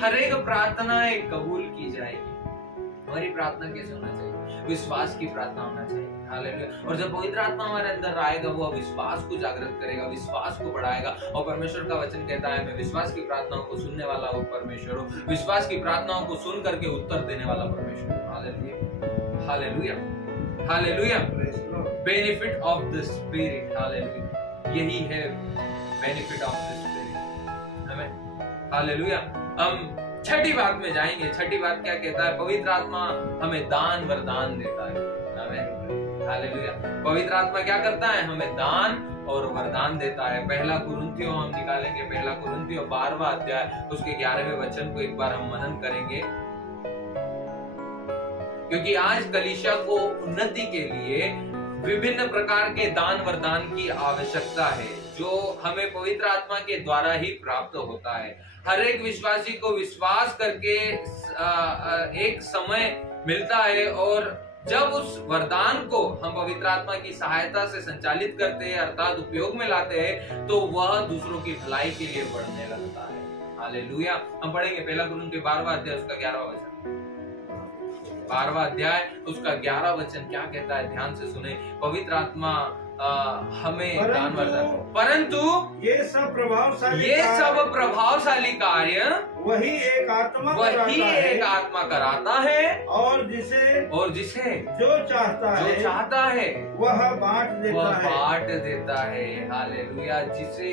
हर एक प्रार्थना कबूल की जाएगी। हमारी प्रार्थना कैसे होना चाहिए? विश्वास की प्रार्थना होना चाहिए। हालेलुया। और जब पवित्र आत्मा हमारे अंदर आएगा, वो विश्वास को जागृत करेगा, विश्वास को बढ़ाएगा। और परमेश्वर का वचन कहता है, मैं विश्वास की प्रार्थनाओं को सुनने वाला वो परमेश्वर हूँ, विश्वास की प्रार्थनाओं को सुन करके उत्तर देने वाला परमेश्वर हूँ। हालेलुया। हालेलुया। Hallelujah. Benefit of the spirit. Hallelujah. यही है बेनिफिट ऑफ द स्पिरिट। आमीन। हालेलुया। हम छठी बात में जाएंगे। छठी बात क्या कहता है? पवित्र आत्मा हमें दान वरदान देता है। आमीन। हालेलुया। पवित्र आत्मा क्या करता है? हमें दान और वरदान देता है। पहला कुरिन्थियों हम निकालेंगे, पहला कुरिन्थियों 12वां अध्याय उसके 11वें वचन को एक बार हम मनन करेंगे, क्योंकि आज कलीसिया को उन्नति के लिए विभिन्न प्रकार के दान वरदान की आवश्यकता है, जो हमें पवित्र आत्मा के द्वारा ही प्राप्त होता है। हर एक विश्वासी को विश्वास करके एक समय मिलता है, और जब उस वरदान को हम पवित्र आत्मा की सहायता से संचालित करते हैं, अर्थात उपयोग में लाते हैं, तो वह दूसरों की भलाई के लिए बढ़ने लगता है। हालेलुया। हम पढ़ेंगे पहला कुरिन्थियों 12वां अध्याय उसका 11वां वचन। 12वां अध्याय उसका 11वां वचन क्या कहता है? ध्यान से सुने। पवित्र आत्मा हमें दान वरदान, परंतु ये सब प्रभावशाली कार्य वही एक आत्मा कराता है, और जिसे जो चाहता है वह बांट देता है। हालेलुया। जिसे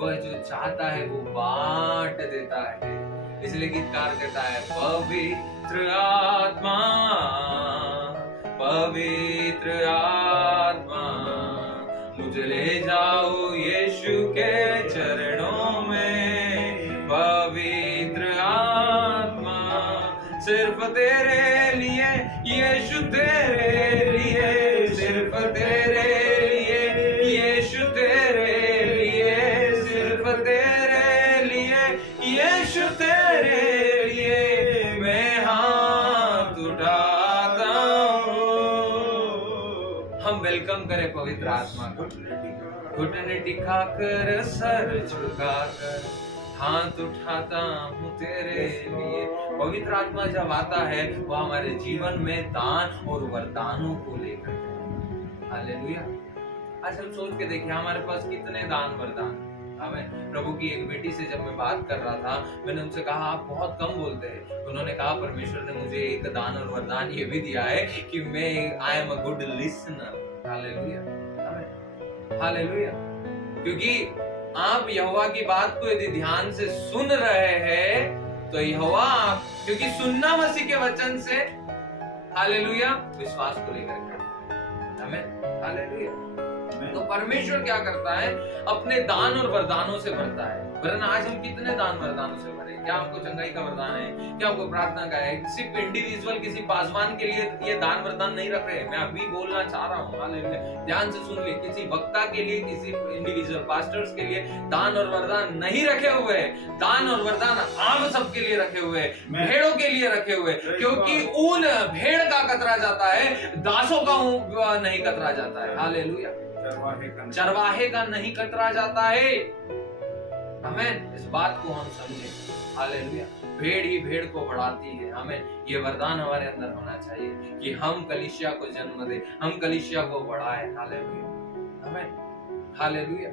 वह जो चाहता है वो बांट देता है। इसलिए गीतकार कहता है, पवित्र आत्मा मुझे ले जाओ यीशु के चरणों में। पवित्र आत्मा सिर्फ तेरे लिए यीशु, तेरे लिए, सिर्फ तेरे लिए यीशु, तेरे लिए, सिर्फ तेरे लिए यीशु, तेरे लिए मैं हाथ उठाता हूँ। हम वेलकम करें पवित्र आत्मा को, घुटने टिका कर, सर झुका कर, हाथ उठाता हूँ तेरे लिए। पवित्र आत्मा जब आता है वो हमारे जीवन में दान और वरदानों को लेकर के। हालेलुया। आज हम सोच के देखिए हमारे पास कितने दान वरदान। हमें प्रभु की एक बेटी से जब मैं बात कर रहा था, मैंने उनसे कहा आप बहुत कम बोलते हैं। उन्होंने कहा परमेश्वर ने मुझे एक दान और वरदान ये भी दिया है कि मैं I am a good listener. Hallelujah, hallelujah. क्योंकि आप यहोवा की बात को यदि ध्यान से सुन रहे हैं तो यहोवा आप, क्योंकि सुनना मसीह के वचन से, हालेलुया, विश्वास को लेकर के। हमें हालेलुया। तो परमेश्वर क्या करता है, अपने दान और वरदानों से भरता है। वरन आज हम कितने दान वरदानों से भरे? क्या हमको चंगाई का वरदान है? क्या हमको प्रार्थना का है? सिर्फ इंडिविजुअल किसी पासवान के लिए ये दान वरदान नहीं रख रहे। मैं अभी बोलना चाह रहा हूँ, हालेलुया, ध्यान से सुन ले। किसी वक्ता के लिए, किसी इंडिविजुअल पास्टर्स के लिए दान और वरदान नहीं रखे हुए। दान और वरदान आप सबके लिए रखे हुए, भेड़ों के लिए रखे हुए। क्योंकि ऊन भेड़ का कतरा जाता है, दासों का नहीं कतरा जाता है। हालेलुया। चरवाहे का नहीं कतरा जाता है। हमें इस बात को हम समझें। हालेलुया। भेड़ ही भेड़ को बढ़ाती है। हमें ये वरदान हमारे अंदर होना चाहिए कि हम कलीसिया को जन्म दे, हम कलीसिया को बढ़ाए। हालेलुया, हमें हालेलुया।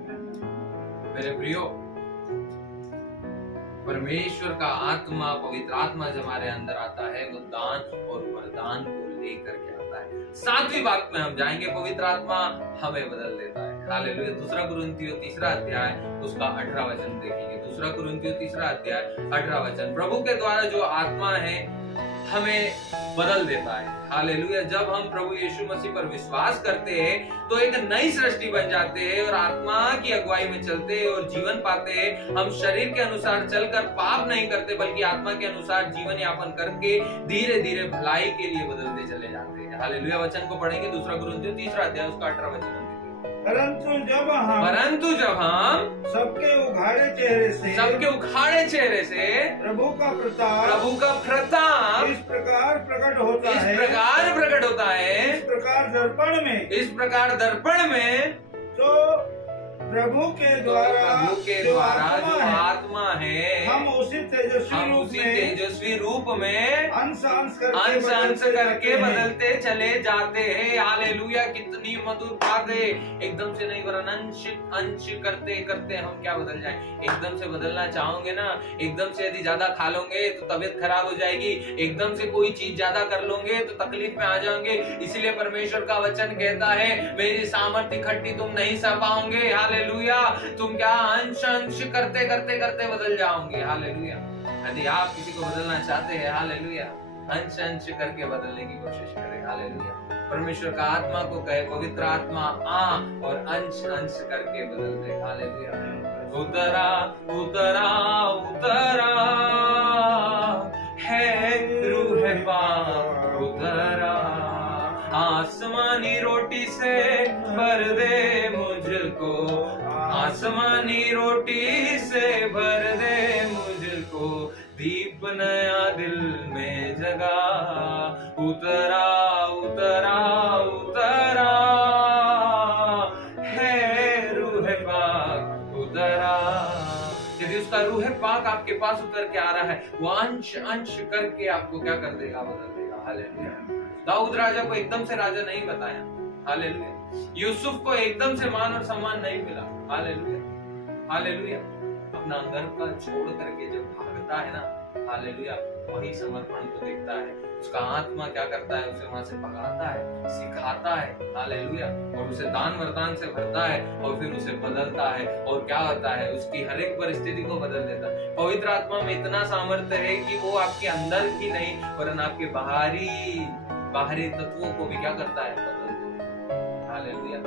मेरे प्रियो, परमेश्वर का आत्मा, पवित्र आत्मा जब हमारे अंदर आता है वो दान और वरदान को लेकर के आता है। 7वीं बात में हम जाएंगे, पवित्र आत्मा हमें बदल देता है। हालेलुया। 2 कुरिन्थियों 3 अध्याय उसका 18 वचन देखेंगे। 2 कुरिन्थियों 3 अध्याय 18 वचन। प्रभु के द्वारा जो आत्मा है हमें बदल देता है। हालेलुया। जब हम प्रभु यीशु मसीह पर विश्वास करते हैं तो एक नई सृष्टि बन जाते हैं और आत्मा की अगुवाई में चलते हैं और जीवन पाते हैं। हम शरीर के अनुसार चलकर पाप नहीं करते बल्कि आत्मा के अनुसार जीवन यापन करके धीरे धीरे भलाई के लिए बदलते चले जाते हैं। हालेलुया। वचन को पढ़ेंगे 2 कुरिन्थियों 3 अध्याय उसका 18 वचन। परंतु जब हम सबके उघाड़े चेहरे से प्रभु का प्रताप इस प्रकार प्रकट होता है, इस प्रकार दर्पण में तो प्रभु के द्वारा जो आत्मा है हम उसी तेजस्वी रूप में अंश अंश करके बदलते चले जाते हैं। हालेलुया। कितनी मधुर बात है। एकदम से नहीं वरन अंश करते करते हम क्या बदल जाएं। एकदम से बदलना चाहोगे ना, एकदम से यदि ज्यादा खा लोगे तो तबीयत खराब हो जाएगी। एकदम से कोई चीज ज्यादा कर लोगे तो तकलीफ में आ जाओगे। इसलिए परमेश्वर का वचन कहता है मेरी सामर्थ्य इकट्ठी तुम नहीं सह पाओगे। हालेलुया। तुम क्या अंश करते करते करते बदल जाओगे। हालेलुया। यदि आप किसी को बदलना चाहते हैं, हालेलुया, अंश करके बदलने की कोशिश करें। हालेलुया। परमेश्वर का आत्मा को कहे, पवित्र आत्मा आ और अंश करके बदल दे। हालेलुया। उतरा उतरा उतरा है रूह पाक उतरा, आसमानी रोटी से भर दे मुझको, आसमानी रोटी से भर दे मुझको, दीप नया दिल में जगा। उतरा उतरा उतरा है रूह पाक उतरा। यदि उसका रूह पाक आपके पास उतर के आ रहा है, वो अंश करके आपको क्या कर देगा, बदल देगा। हालेलुया। दाऊद राजा को एकदम से राजा नहीं बताया। हालेलुया। यूसुफ को एकदम से मान और सम्मान नहीं मिला। हालेलुया। हालेलुया। अपना घर का छोड़ करके जब भागता है ना, हालेलुया, वही समर्पण को देखता है। उसका आत्मा क्या करता है, उसे वहां से भगाता है, सिखाता है। हालेलुया। और उसे दान वरदान से भरता है और फिर उसे बदलता है। और क्या होता है, उसकी हर एक परिस्थिति को बदल देता है। पवित्र आत्मा में इतना सामर्थ्य है कि वो आपके अंदर ही नहीं वरन आपके बाहरी तत्वों को भी क्या करता है, बदल देता है। हालेलुया।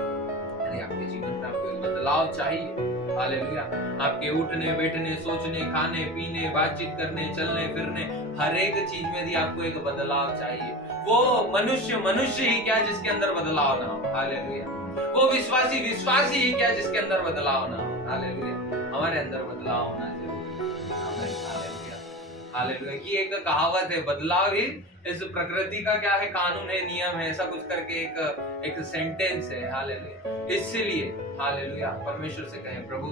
यानी आपके जीवन में आपको एक बदलाव चाहिए। हालेलुया। आपके उठने बैठने सोचने खाने पीने बातचीत करने चलने फिरने हर एक चीज में भी आपको एक बदलाव चाहिए। वो मनुष्य ही क्या जिसके अंदर बदलाव ना हो। हालेलुया। वो विश्वासी ही क्या जिसके अंदर बदलाव ना हो। हालेलुया। हमारे अंदर बदलाव होना जरूरी है। हालेलुया। हालेलुया। की एक कहावत है, बदलाव ही इस प्रकृति का क्या है, कानून है, नियम है, ऐसा कुछ करके एक सेंटेंस है। हालेलुया। इसलिए हालेलुया परमेश्वर से कहें, प्रभु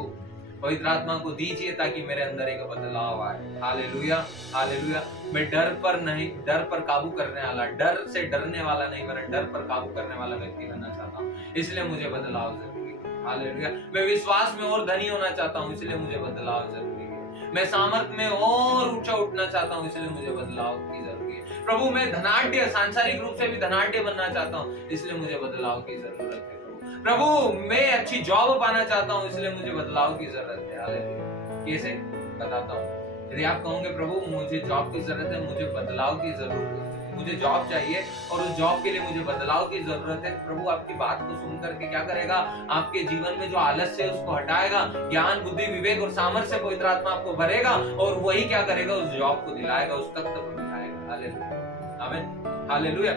पवित्र आत्मा को दीजिए ताकि मेरे अंदर एक बदलाव आए। Hallelujah, hallelujah. मैं डर पर काबू करने वाला, डर से डरने वाला नहीं, वरन डर पर काबू करने वाला व्यक्ति बनना चाहता हूँ, इसलिए मुझे बदलाव जरूरी है। हालेलुया। मैं विश्वास में और धनी होना चाहता हूँ, इसलिए मुझे बदलाव जरूरी है। मैं सामर्थ में और ऊंचा उठना चाहता हूँ, इसलिए मुझे बदलाव की जरूरी है। प्रभु मैं धनाढ्य, सांसारिक रूप से भी धनाढ्य बनना चाहता हूँ, इसलिए मुझे बदलाव की जरूरत है। प्रभु मैं अच्छी जॉब पाना चाहता हूँ, इसलिए मुझे बदलाव की जरूरत है। हालेलुया। कैसे बताता हूँ। यदि आप कहोगे प्रभु मुझे जॉब की जरूरत है, मुझे बदलाव की जरूरत है, मुझे जॉब चाहिए और उस जॉब के लिए मुझे बदलाव की जरूरत है, प्रभु आपकी बात को सुन करके क्या करेगा, आपके जीवन में जो आलस्य है उसको हटाएगा, ज्ञान बुद्धि विवेक और सामर्थ्य से पवित्र आत्मा आपको भरेगा और वही क्या करेगा, उस जॉब को दिलाएगा, उस तख्त को दिलाएगा। हालेलुया, आमीन, हालेलुया।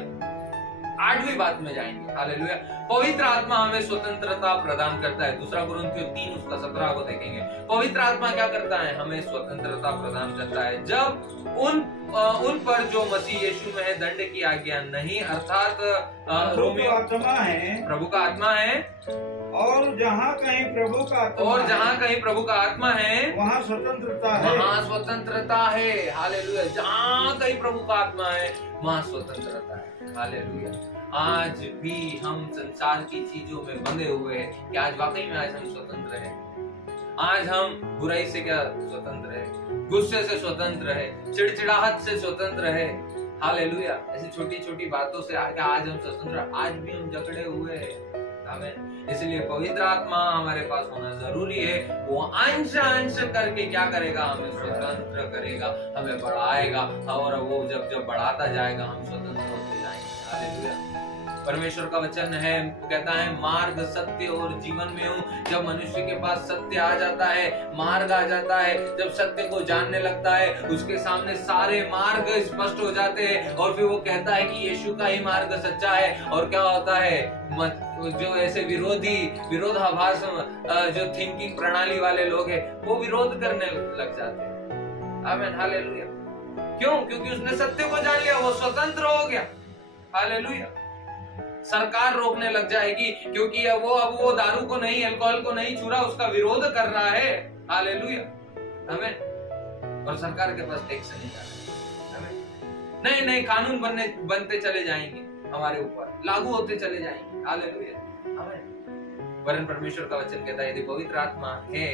8वीं बात में जाएंगे। हालेलुया। पवित्र आत्मा हमें स्वतंत्रता प्रदान करता है। 2 कुरिन्थियों 3 उसका 17 को देखेंगे। पवित्र आत्मा क्या करता है, हमें स्वतंत्रता प्रदान करता है। जब उन पर जो मसीह यीशु में है दंड की आज्ञा नहीं, अर्थात रोमियो आत्मा है, प्रभु का आत्मा है, और जहाँ कहीं प्रभु का आत्मा है वहाँ स्वतंत्रता है, वहाँ स्वतंत्रता है। हालेलुया। जहाँ कहीं प्रभु का आत्मा है वहाँ स्वतंत्रता है। हालेलुया। आज भी हम संसार की चीजों में बंधे हुए हैं कि आज वाकई में आज हम स्वतंत्र हैं। आज हम बुराई से क्या स्वतंत्र है, गुस्से से स्वतंत्र है, चिड़चिड़ाहट से स्वतंत्र है। हालेलुया। ऐसी छोटी छोटी बातों से आज हम स्वतंत्र, आज भी हम जकड़े हुए हैं। आमीन। इसलिए पवित्र आत्मा हमारे पास होना जरूरी है। वो अंश अंश करके क्या करेगा, हमें स्वतंत्र करेगा, हमें बढ़ाएगा, और वो जब बढ़ाता जाएगा हम स्वतंत्र होते जाएंगे। हालेलुया। परमेश्वर का वचन है, कहता है मार्ग सत्य और जीवन में हूँ। जब मनुष्य के पास सत्य आ जाता है, मार्ग आ जाता है, जब सत्य को जानने लगता है, उसके सामने सारे मार्ग स्पष्ट हो जाते हैं और फिर वो कहता है कि यीशु का ही मार्ग सच्चा है। और क्या होता है, जो ऐसे विरोधाभास जो थिंकिंग प्रणाली वाले लोग हैं वो विरोध करने लग जाते हैं। आमीन, हालेलुया। क्यों? क्योंकि उसने सत्य को जान लिया, वो स्वतंत्र हो गया। हालेलुया। सरकार रोकने लग जाएगी क्योंकि अब वो दारू को नहीं, अल्कोहल को नहीं छू रहा, उसका विरोध कर रहा है। हालेलुया। हमें और सरकार के पास टैक्स नहीं जा रहा है। नए कानून बनते चले जाएंगे, हमारे ऊपर लागू होते चले जाएंगे। हालेलुया। हमें वरन परमेश्वर का वचन कहता है यदि पवित्र आत्मा है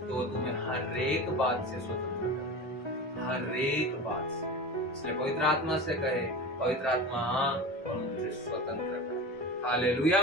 तो तुम्हें हर एक बात से स्वतंत्र करे, हर एक बात से। इसलिए पवित्र आत्मा से कहे, पवित्र आत्मा और मुझे स्वतंत्र कर। Hallelujah,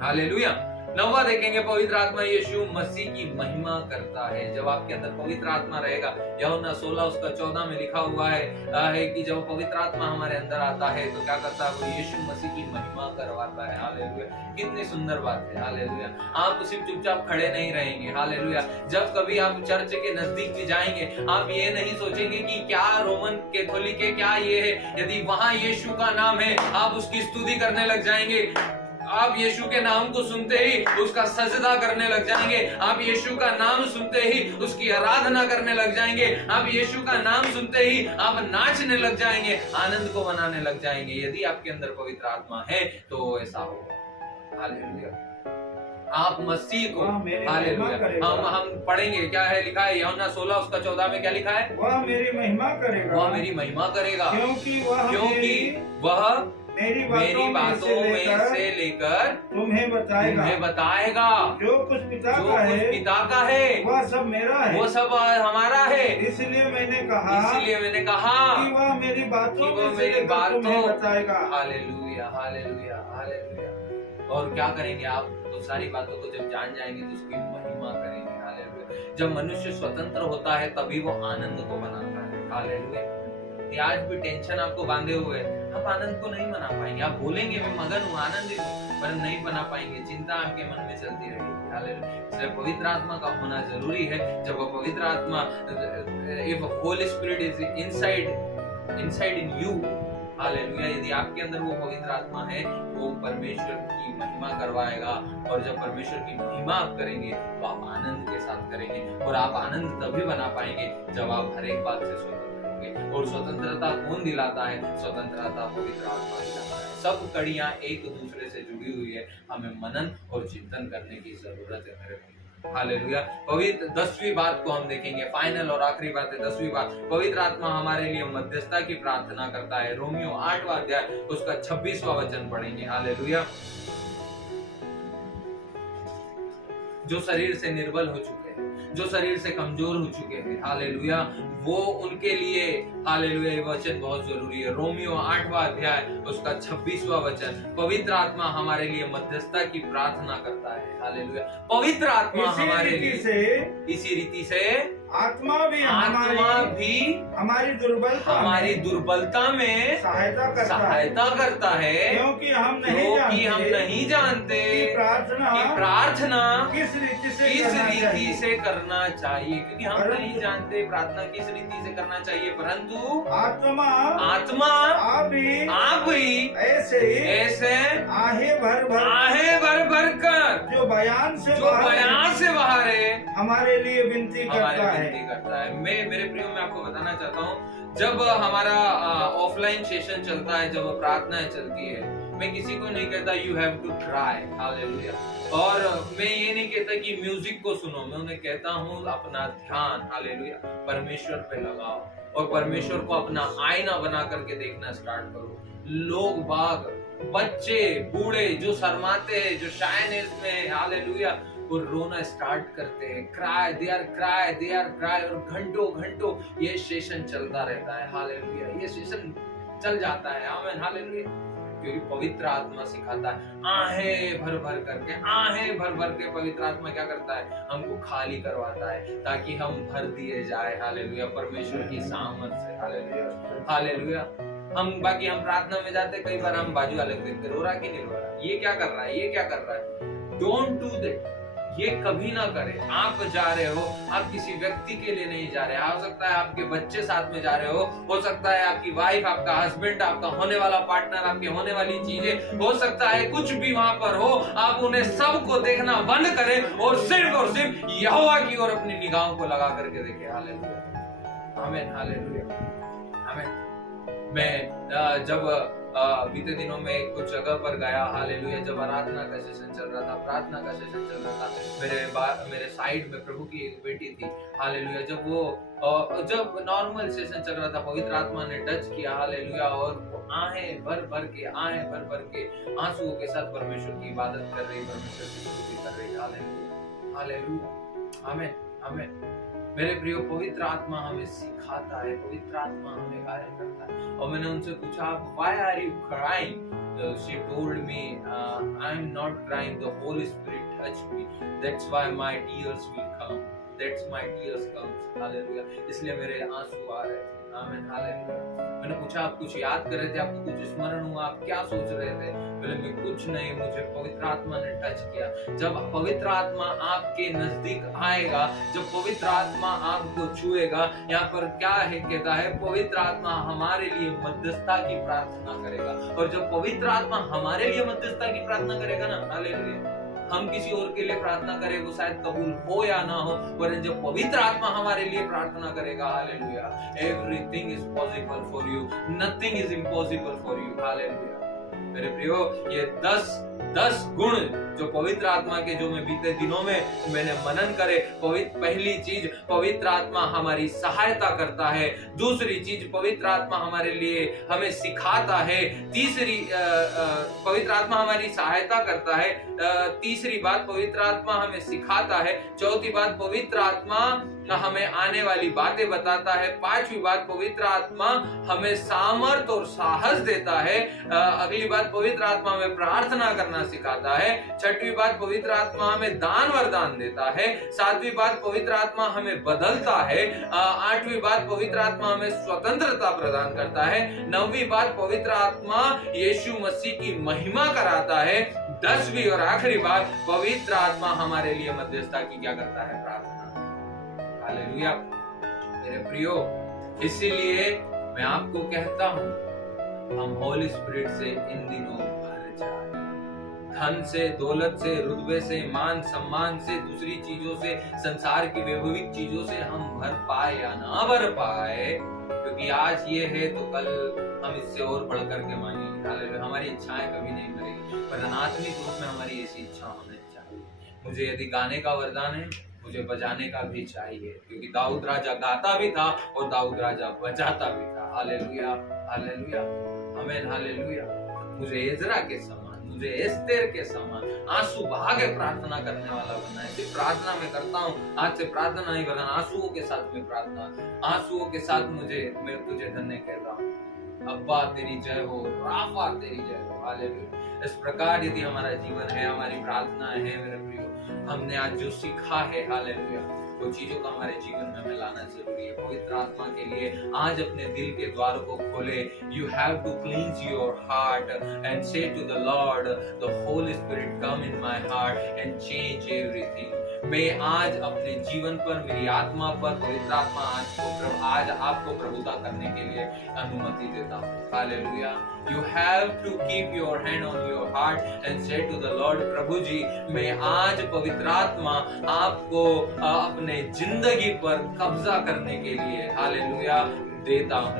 hallelujah. 9वां देखेंगे, पवित्र आत्मा यीशु मसीह की महिमा करता है। जब आपके अंदर पवित्र आत्मा रहेगा, यूहन्ना 16 उसका 14 में लिखा हुआ है कि जब पवित्र आत्मा हमारे अंदर आता है तो क्या करता है, वो यीशु मसीह की महिमा करवाता है। हालेलुया। कितनी सुंदर बात है। हालेलुया। आप सिर्फ चुपचाप खड़े नहीं रहेंगे। हालेलुया। जब कभी आप चर्च के नजदीक भी जाएंगे, आप ये नहीं सोचेंगे कि क्या रोमन कैथोलिक है, क्या ये है। यदि वहां यीशु का नाम है, आप उसकी स्तुति करने लग जाएंगे। आप यीशु के नाम को सुनते ही उसका सजदा करने लग जाएंगे। आप यीशु का नाम सुनते ही उसकी आराधना करने लग जाएंगे। आप यीशु का नाम सुनते ही आप नाचने लग जाएंगे, आनंद को मनाने लग जाएंगे। यदि आपके अंदर पवित्र आत्मा है तो ऐसा होगा। हालेलुया। आप मसीह को, हालेलुया, हम पढ़ेंगे, क्या है लिखा है यूहन्ना 16 उसका 14 में क्या लिखा है, वह मेरी महिमा करेगा, वह मेरी महिमा करेगा, क्योंकि वह मेरी बातों में से लेकर तुम्हें बताएगा। जो कुछ पिता का है वह सब मेरा है, वो सब हमारा है। इसलिए मैंने कहा कि वह मेरी बातों में से लेकर तुम्हें बताएगा। हालेलुया, हालेलुया, हालेलुया। और क्या करेंगे आप, तो सारी बातों को जब जान जाएंगे तो उसकी महिमा करेंगे। हालेलुया। जब मनुष्य स्वतंत्र होता है तभी वो आनंद को मनाता है। हालेलुया। आज भी टेंशन आपको बांधे हुए है, आप आनंद को नहीं मना पाएंगे। आप बोलेंगे मैं मगन हूँ, आनंदित हूँ, पर नहीं बना पाएंगे। चिंता आपके मन में चलती रहेगी। हालेलुया। इसलिए पवित्र आत्मा का होना जरूरी है। जब वो पवित्र आत्मा, if Holi spirit is inside in you, hallelujah, यदि आपके अंदर वो पवित्र आत्मा है, वो परमेश्वर की महिमा करवाएगा। और जब परमेश्वर की महिमा आप करेंगे तो आप आनंद के साथ करेंगे। और आप आनंद तभी बना पाएंगे जब आप हर एक बात से स्वतंत्र। और स्वतंत्रता कौन दिलाता है? स्वतंत्रता पवित्र आत्मा दिलाता है। सब कड़ियां एक दूसरे से जुड़ी हुई है। हमें मनन और चिंतन करने की जरूरत है मेरे भाई। हालेलुया। पवित्र 10वीं बात को हम देखेंगे, फाइनल और आखिरी बात है 10वीं बात। पवित्र आत्मा हमारे लिए मध्यस्थता की प्रार्थना करता है। रोमियो 8वां अध्याय उसका 26वां वचन पढ़ेंगे। हालेलुया। जो शरीर से निर्बल हो चुके हैं, जो शरीर से कमजोर हो चुके हैं, हालेलुया, वो उनके लिए हालेलुया ये वचन बहुत जरूरी है। रोमियो 8वां अध्याय उसका 26वां वचन, पवित्र आत्मा हमारे लिए मध्यस्थता की प्रार्थना करता है। हालेलुया। पवित्र आत्मा हमारे लिए इसी रीति से आत्मा भी हमारी दुर्बलता में सहायता करता है, क्योंकि हम नहीं जानते कि प्रार्थना किस रीति से करना चाहिए, क्योंकि हम नहीं जानते प्रार्थना किस रीति से करना चाहिए, परंतु आत्मा आप ही ऐसे आहे भर कर जो बयान से बाहर है हमारे लिए विनती करता है। मेरे प्रियो मैं आपको बताना चाहता हूँ, जब हमारा ऑफलाइन सेशन चलता है, जब प्रार्थनाएं चलती है, मैं किसी को नहीं कहता you have to try, hallelujah, और मैं ये नहीं कहता कि म्यूजिक को सुनो, मैं उन्हें कहता हूँ अपना ध्यान, हालेलुया, परमेश्वर पे लगाओ और परमेश्वर को अपना आईना बना करके देखना स्टार्ट करो। लोग बाग, बच्चे, बूढ़े जो शर्माते हैं, जो शायनेस में, हालेलुया, वो रोना स्टार्ट करते हैं, दे आर क्राई, और घंटों ये सेशन चलता रहता है। हालेलुया, ये सेशन चल जाता है। आमीन, हालेलुया, क्योंकि पवित्र आत्मा सिखाता है आहें भर भर के पवित्र आत्मा क्या करता है, हमको खाली करवाता है ताकि हम भर दिए जाए। हालेलुया, परमेश्वर की सामर्थ से। Hallelujah, hallelujah. हम प्रार्थना में जाते, कई बार हम बाजू वाले को देखते, रो रहा कि नहीं रो रहा, ये क्या कर रहा है, डोंट डू दैट, ये कभी ना करें। आप जा रहे हो, आप किसी व्यक्ति के लिए नहीं जा रहे, हो सकता है आपके बच्चे साथ में जा रहे हो सकता है आपकी वाइफ, आपका हस्बैंड, आपका होने वाला पार्टनर, आपकी होने वाली चीजें, हो सकता है कुछ भी वहां पर हो, आप उन्हें सबको देखना बंद करें और सिर्फ यहोवा की ओर अपनी निगाहों को लगा करके देखें। हालेलुया, आमीन, हालेलुया, आमीन। मैं जब बीते दिनों में कुछ जगह पर गया, हालेलुया, जब आराधना का सेशन चल रहा था, प्रार्थना का सेशन चल रहा था, मेरे साइड में प्रभु की एक बेटी थी, हालेलुया, जब नॉर्मल सेशन चल रहा था, पवित्र आत्मा ने टच किया, हालेलुया, और वो आहें भर भर के आंसुओं के साथ परमेश्वर की इबादत कर रही, परमेश्वर की स्तुति कर रही। हालेलुया, हालेलुया, आमीन, आमीन। मेरे प्रियो, पवित्र आत्मा हमें सिखाता है, पवित्र आत्मा हमें कार्य करता है। और मैंने उनसे पूछा, why are you crying? She told me, I'm not crying, the Holy Spirit touched me, that's why my tears will come, that's my tears comes, hallelujah, इसलिए मेरे आंसू आ रहे थे। आमीन, हालेलुया। मैंने पूछा, आप कुछ याद कर रहे थे, आपको कुछ स्मरण हुआ, आप क्या सोच रहे थे? बोले, मैं कुछ नहीं, मुझे पवित्र आत्मा ने टच किया। जब पवित्र आत्मा आपके नजदीक आएगा, जब पवित्र आत्मा आपको छुएगा, यहाँ पर क्या है, कहता है पवित्र आत्मा हमारे लिए मध्यस्थता की प्रार्थना करेगा। और जब पवित्र आत्मा हमारे लिए मध्यस्थता की प्रार्थना करेगा ना, हालेलुया, हम किसी और के लिए प्रार्थना करें, वो शायद कबूल हो या ना हो, पर जब पवित्र आत्मा हमारे लिए प्रार्थना करेगा, hallelujah, everything is possible for you, nothing is impossible for you. Hallelujah. मेरे प्रियो, ये 10 गुण जो पवित्र आत्मा के, जो मैं बीते दिनों में मैंने मनन करे, पहली चीज, पवित्र आत्मा हमारी सहायता करता है। दूसरी चीज, पवित्र आत्मा हमारे लिए हमें सिखाता है। तीसरी, पवित्र आत्मा हमारी सहायता करता है। तीसरी बात, पवित्र आत्मा हमें सिखाता है। चौथी बात, पवित्र आत्मा हमें आने वाली बातें बताता है। पांचवी बात, पवित्र आत्मा हमें सामर्थ और साहस देता है। अगली बात, पवित्र आत्मा हमें प्रार्थना करना सिखाता है। छठवीं बात, पवित्र आत्मा हमें दान वरदान देता है। सातवीं बात, पवित्र आत्मा हमें बदलता है। आठवीं बात, पवित्र आत्मा हमें स्वतंत्रता प्रदान करता है। नौवीं बात, पवित्र आत्मा यीशु मसीह की महिमा कराता है। 10वीं और आखिरी बात, पवित्र आत्मा हमारे लिए मध्यस्थता की क्या करता है, प्रार्थना। हालेलुया। मेरे प्रियो, इसीलिए मैं आपको कहता हूं, हम होली स्पिरिट से इन दिनों भर जाए। धन से, दौलत से, रुतबे से, मान सम्मान से, दूसरी चीजों से, संसार की वैभविक चीजों से हम भर पाए या ना भर पाए, क्योंकि आज ये है तो कल हम इससे और बढ़ करके मांगेंगे। हालेलुया। हमारी इच्छाएं कभी नहीं मरेगी, पर आत्मिक रूप में हमारी ऐसी इच्छा होनी चाहिए। मुझे यदि गाने का वरदान है, मुझे बजाने का भी चाहिए, क्योंकि दाऊद राजा गाता भी था और दाऊद राजा बजाता भी था। हालेलुया, हालेलुया, आमीन, हालेलुया। मुझे इज़रा के समान, मुझे एस्तेर के समान आंसू बहा के प्रार्थना करने वाला बनना है। सिर्फ प्रार्थना में करता हूँ, आज से प्रार्थना नहीं करना, आंसुओं के साथ में प्रार्थना, आंसुओं के साथ मैं तुझे धन्य कहता हूँ। अब्बा तेरी जय हो, राफा तेरी जय हो। हालेलुया। इस प्रकार यदि हमारा जीवन है, हमारी प्रार्थना है मेरे प्रियो, हमने आज जो सीखा है, हालेलुया, वो चीजों का हमारे जीवन में हमें लाना जरूरी है। पवित्र आत्मा के लिए आज अपने दिल के द्वार को खोले। You have to cleanse your heart and say to the Lord, the Holy Spirit come in my heart and change everything. मैं आज अपने जीवन पर, मेरी आत्मा पर पवित्र आत्मा आज आपको प्रभुता करने के लिए अनुमति देता हूँ। Hallelujah. You have to keep your hand on your heart and say to the Lord, प्रभु जी मैं आज पवित्र आत्मा आपको अपने जिंदगी पर कब्जा करने के लिए, हालेलुया, देता हूँ,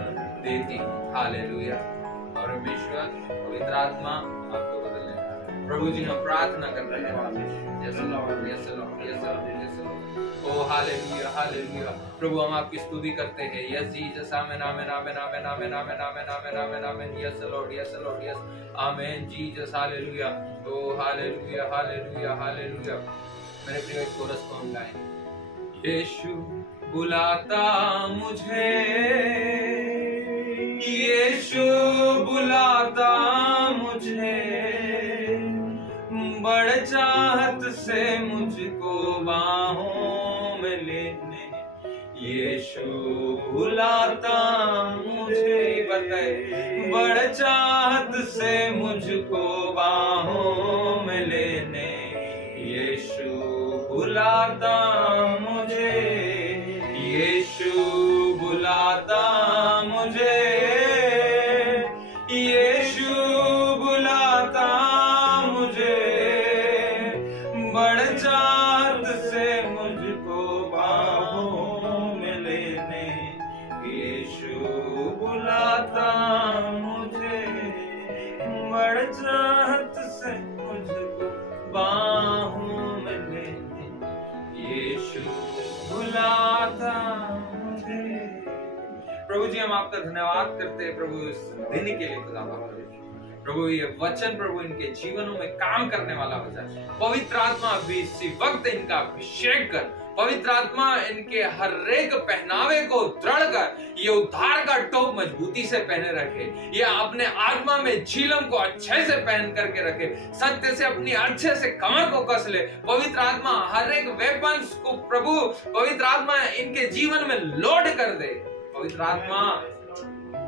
देती हूँ। हालेलुया। और परमेश्वर पवित्र आत्मा आपको बदलने का है। प्रभु जी हम प्रार्थना कर रहे हैं। Yes Lord, yes Lord, yes Lord, yes Lord. ओ हालेलुया, हालेलुया। प्रभु हम आपकी स्तुति करते हैं। यस जीसस, आमेन, आमेन, आमेन, आमेन, आमेन, आमेन, आमेन, आमेन, आमेन, आमेन। Yes Lord, yes Lord, yes, आमेन जीसस, हालेलुया। ओ हालेलुया, हालेलुया, हालेलुया। मेरे प्रिय एक कोरस को हम गाएं। यीशु बुलाता मुझे, यीशु बुलाता मुझे, बड़ चाहत से मुझको बाहों में लेने, यीशु बुलाता मुझे, बड़ चाहत से मुझको बाहों में लेने, यीशु बुलाता मुझे, यीशु बुलाता मुझे, यीशु बुलाता मुझे, बड़ चाहत से मुझको बाहों में लेने, यीशु बुलाता मुझे, बड़ चाहत से मुझको बाहों में लेने, यीशु बुलाता मुझे। प्रभु जी हम आपका धन्यवाद करते हैं प्रभु इस दिन के लिए। खुदा प्रभु ये वचन प्रभु इनके जीवनों में काम करने वाला हो जाए। पवित्र आत्मा भी इसी वक्त इनका अभिषेक कर, पवित्र आत्मा इनके हर एक पहनावे को दृढ़ कर, ये उद्धार का टोप मजबूती से पहने रखे, ये अपने आत्मा में झिलम को अच्छे से पहन करके रखे, सत्य से अपनी अच्छे से कमर को कस ले। पवित्र आत्मा हर एक वेपन्स को प्रभु पवित्र आत्मा इनके जीवन में लोड कर दे। पवित्र आत्मा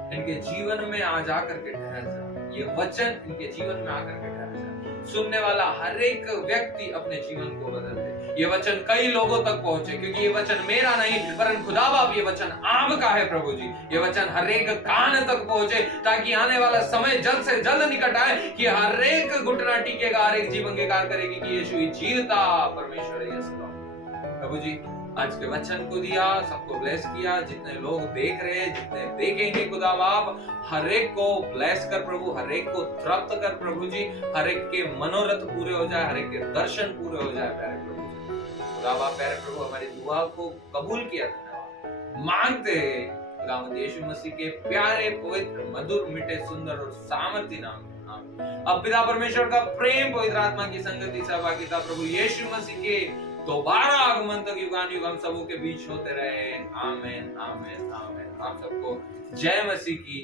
इनके जीवन में आ जाकर के ठहर जाए, ये वचन इनके जीवन में आकर के ठहर जाए। सुनने वाला हर एक व्यक्ति अपने जीवन को बदल दे, ये वचन कई लोगों तक पहुंचे, क्योंकि ये वचन मेरा नहीं वरन खुदा बाप ये वचन आपका है। प्रभु जी ये वचन हर एक कान तक पहुंचे, ताकि आने वाला समय जल्द से जल्द निकट आए कि हर एक घुटना टीकेगा, हर एक जीव अंगीकार करेगी कि यीशु ही जीवता परमेश्वर है। प्रभु जी आज के वचन को दिया, सबको ब्लेस किया, जितने लोग देख रहे हैं, जितने देखेंगे खुदा बाप, हर एक को ब्लेस कर प्रभु, हर एक को तृप्त कर प्रभु जी, हर एक के मनोरथ पूरे हो जाए, हर एक के दर्शन पूरे हो जाए प्यारे प्रभु खुदा बाप। प्यारे प्रभु हमारी दुआ को कबूल किया, धन्यवाद मांगते हैं खुदावंद यीशु मसीह के प्यारे पवित्र मधुर मीठे सुंदर और सामर्थी नाम में। अब पिता परमेश्वर का प्रेम, पवित्र आत्मा की संगति, सहभागिता प्रभु यीशु मसीह के दोबारा आगमन तक युगान युग हम सबों के बीच होते रहे। आमीन, आमीन, आमीन। आप सबको जय मसीह की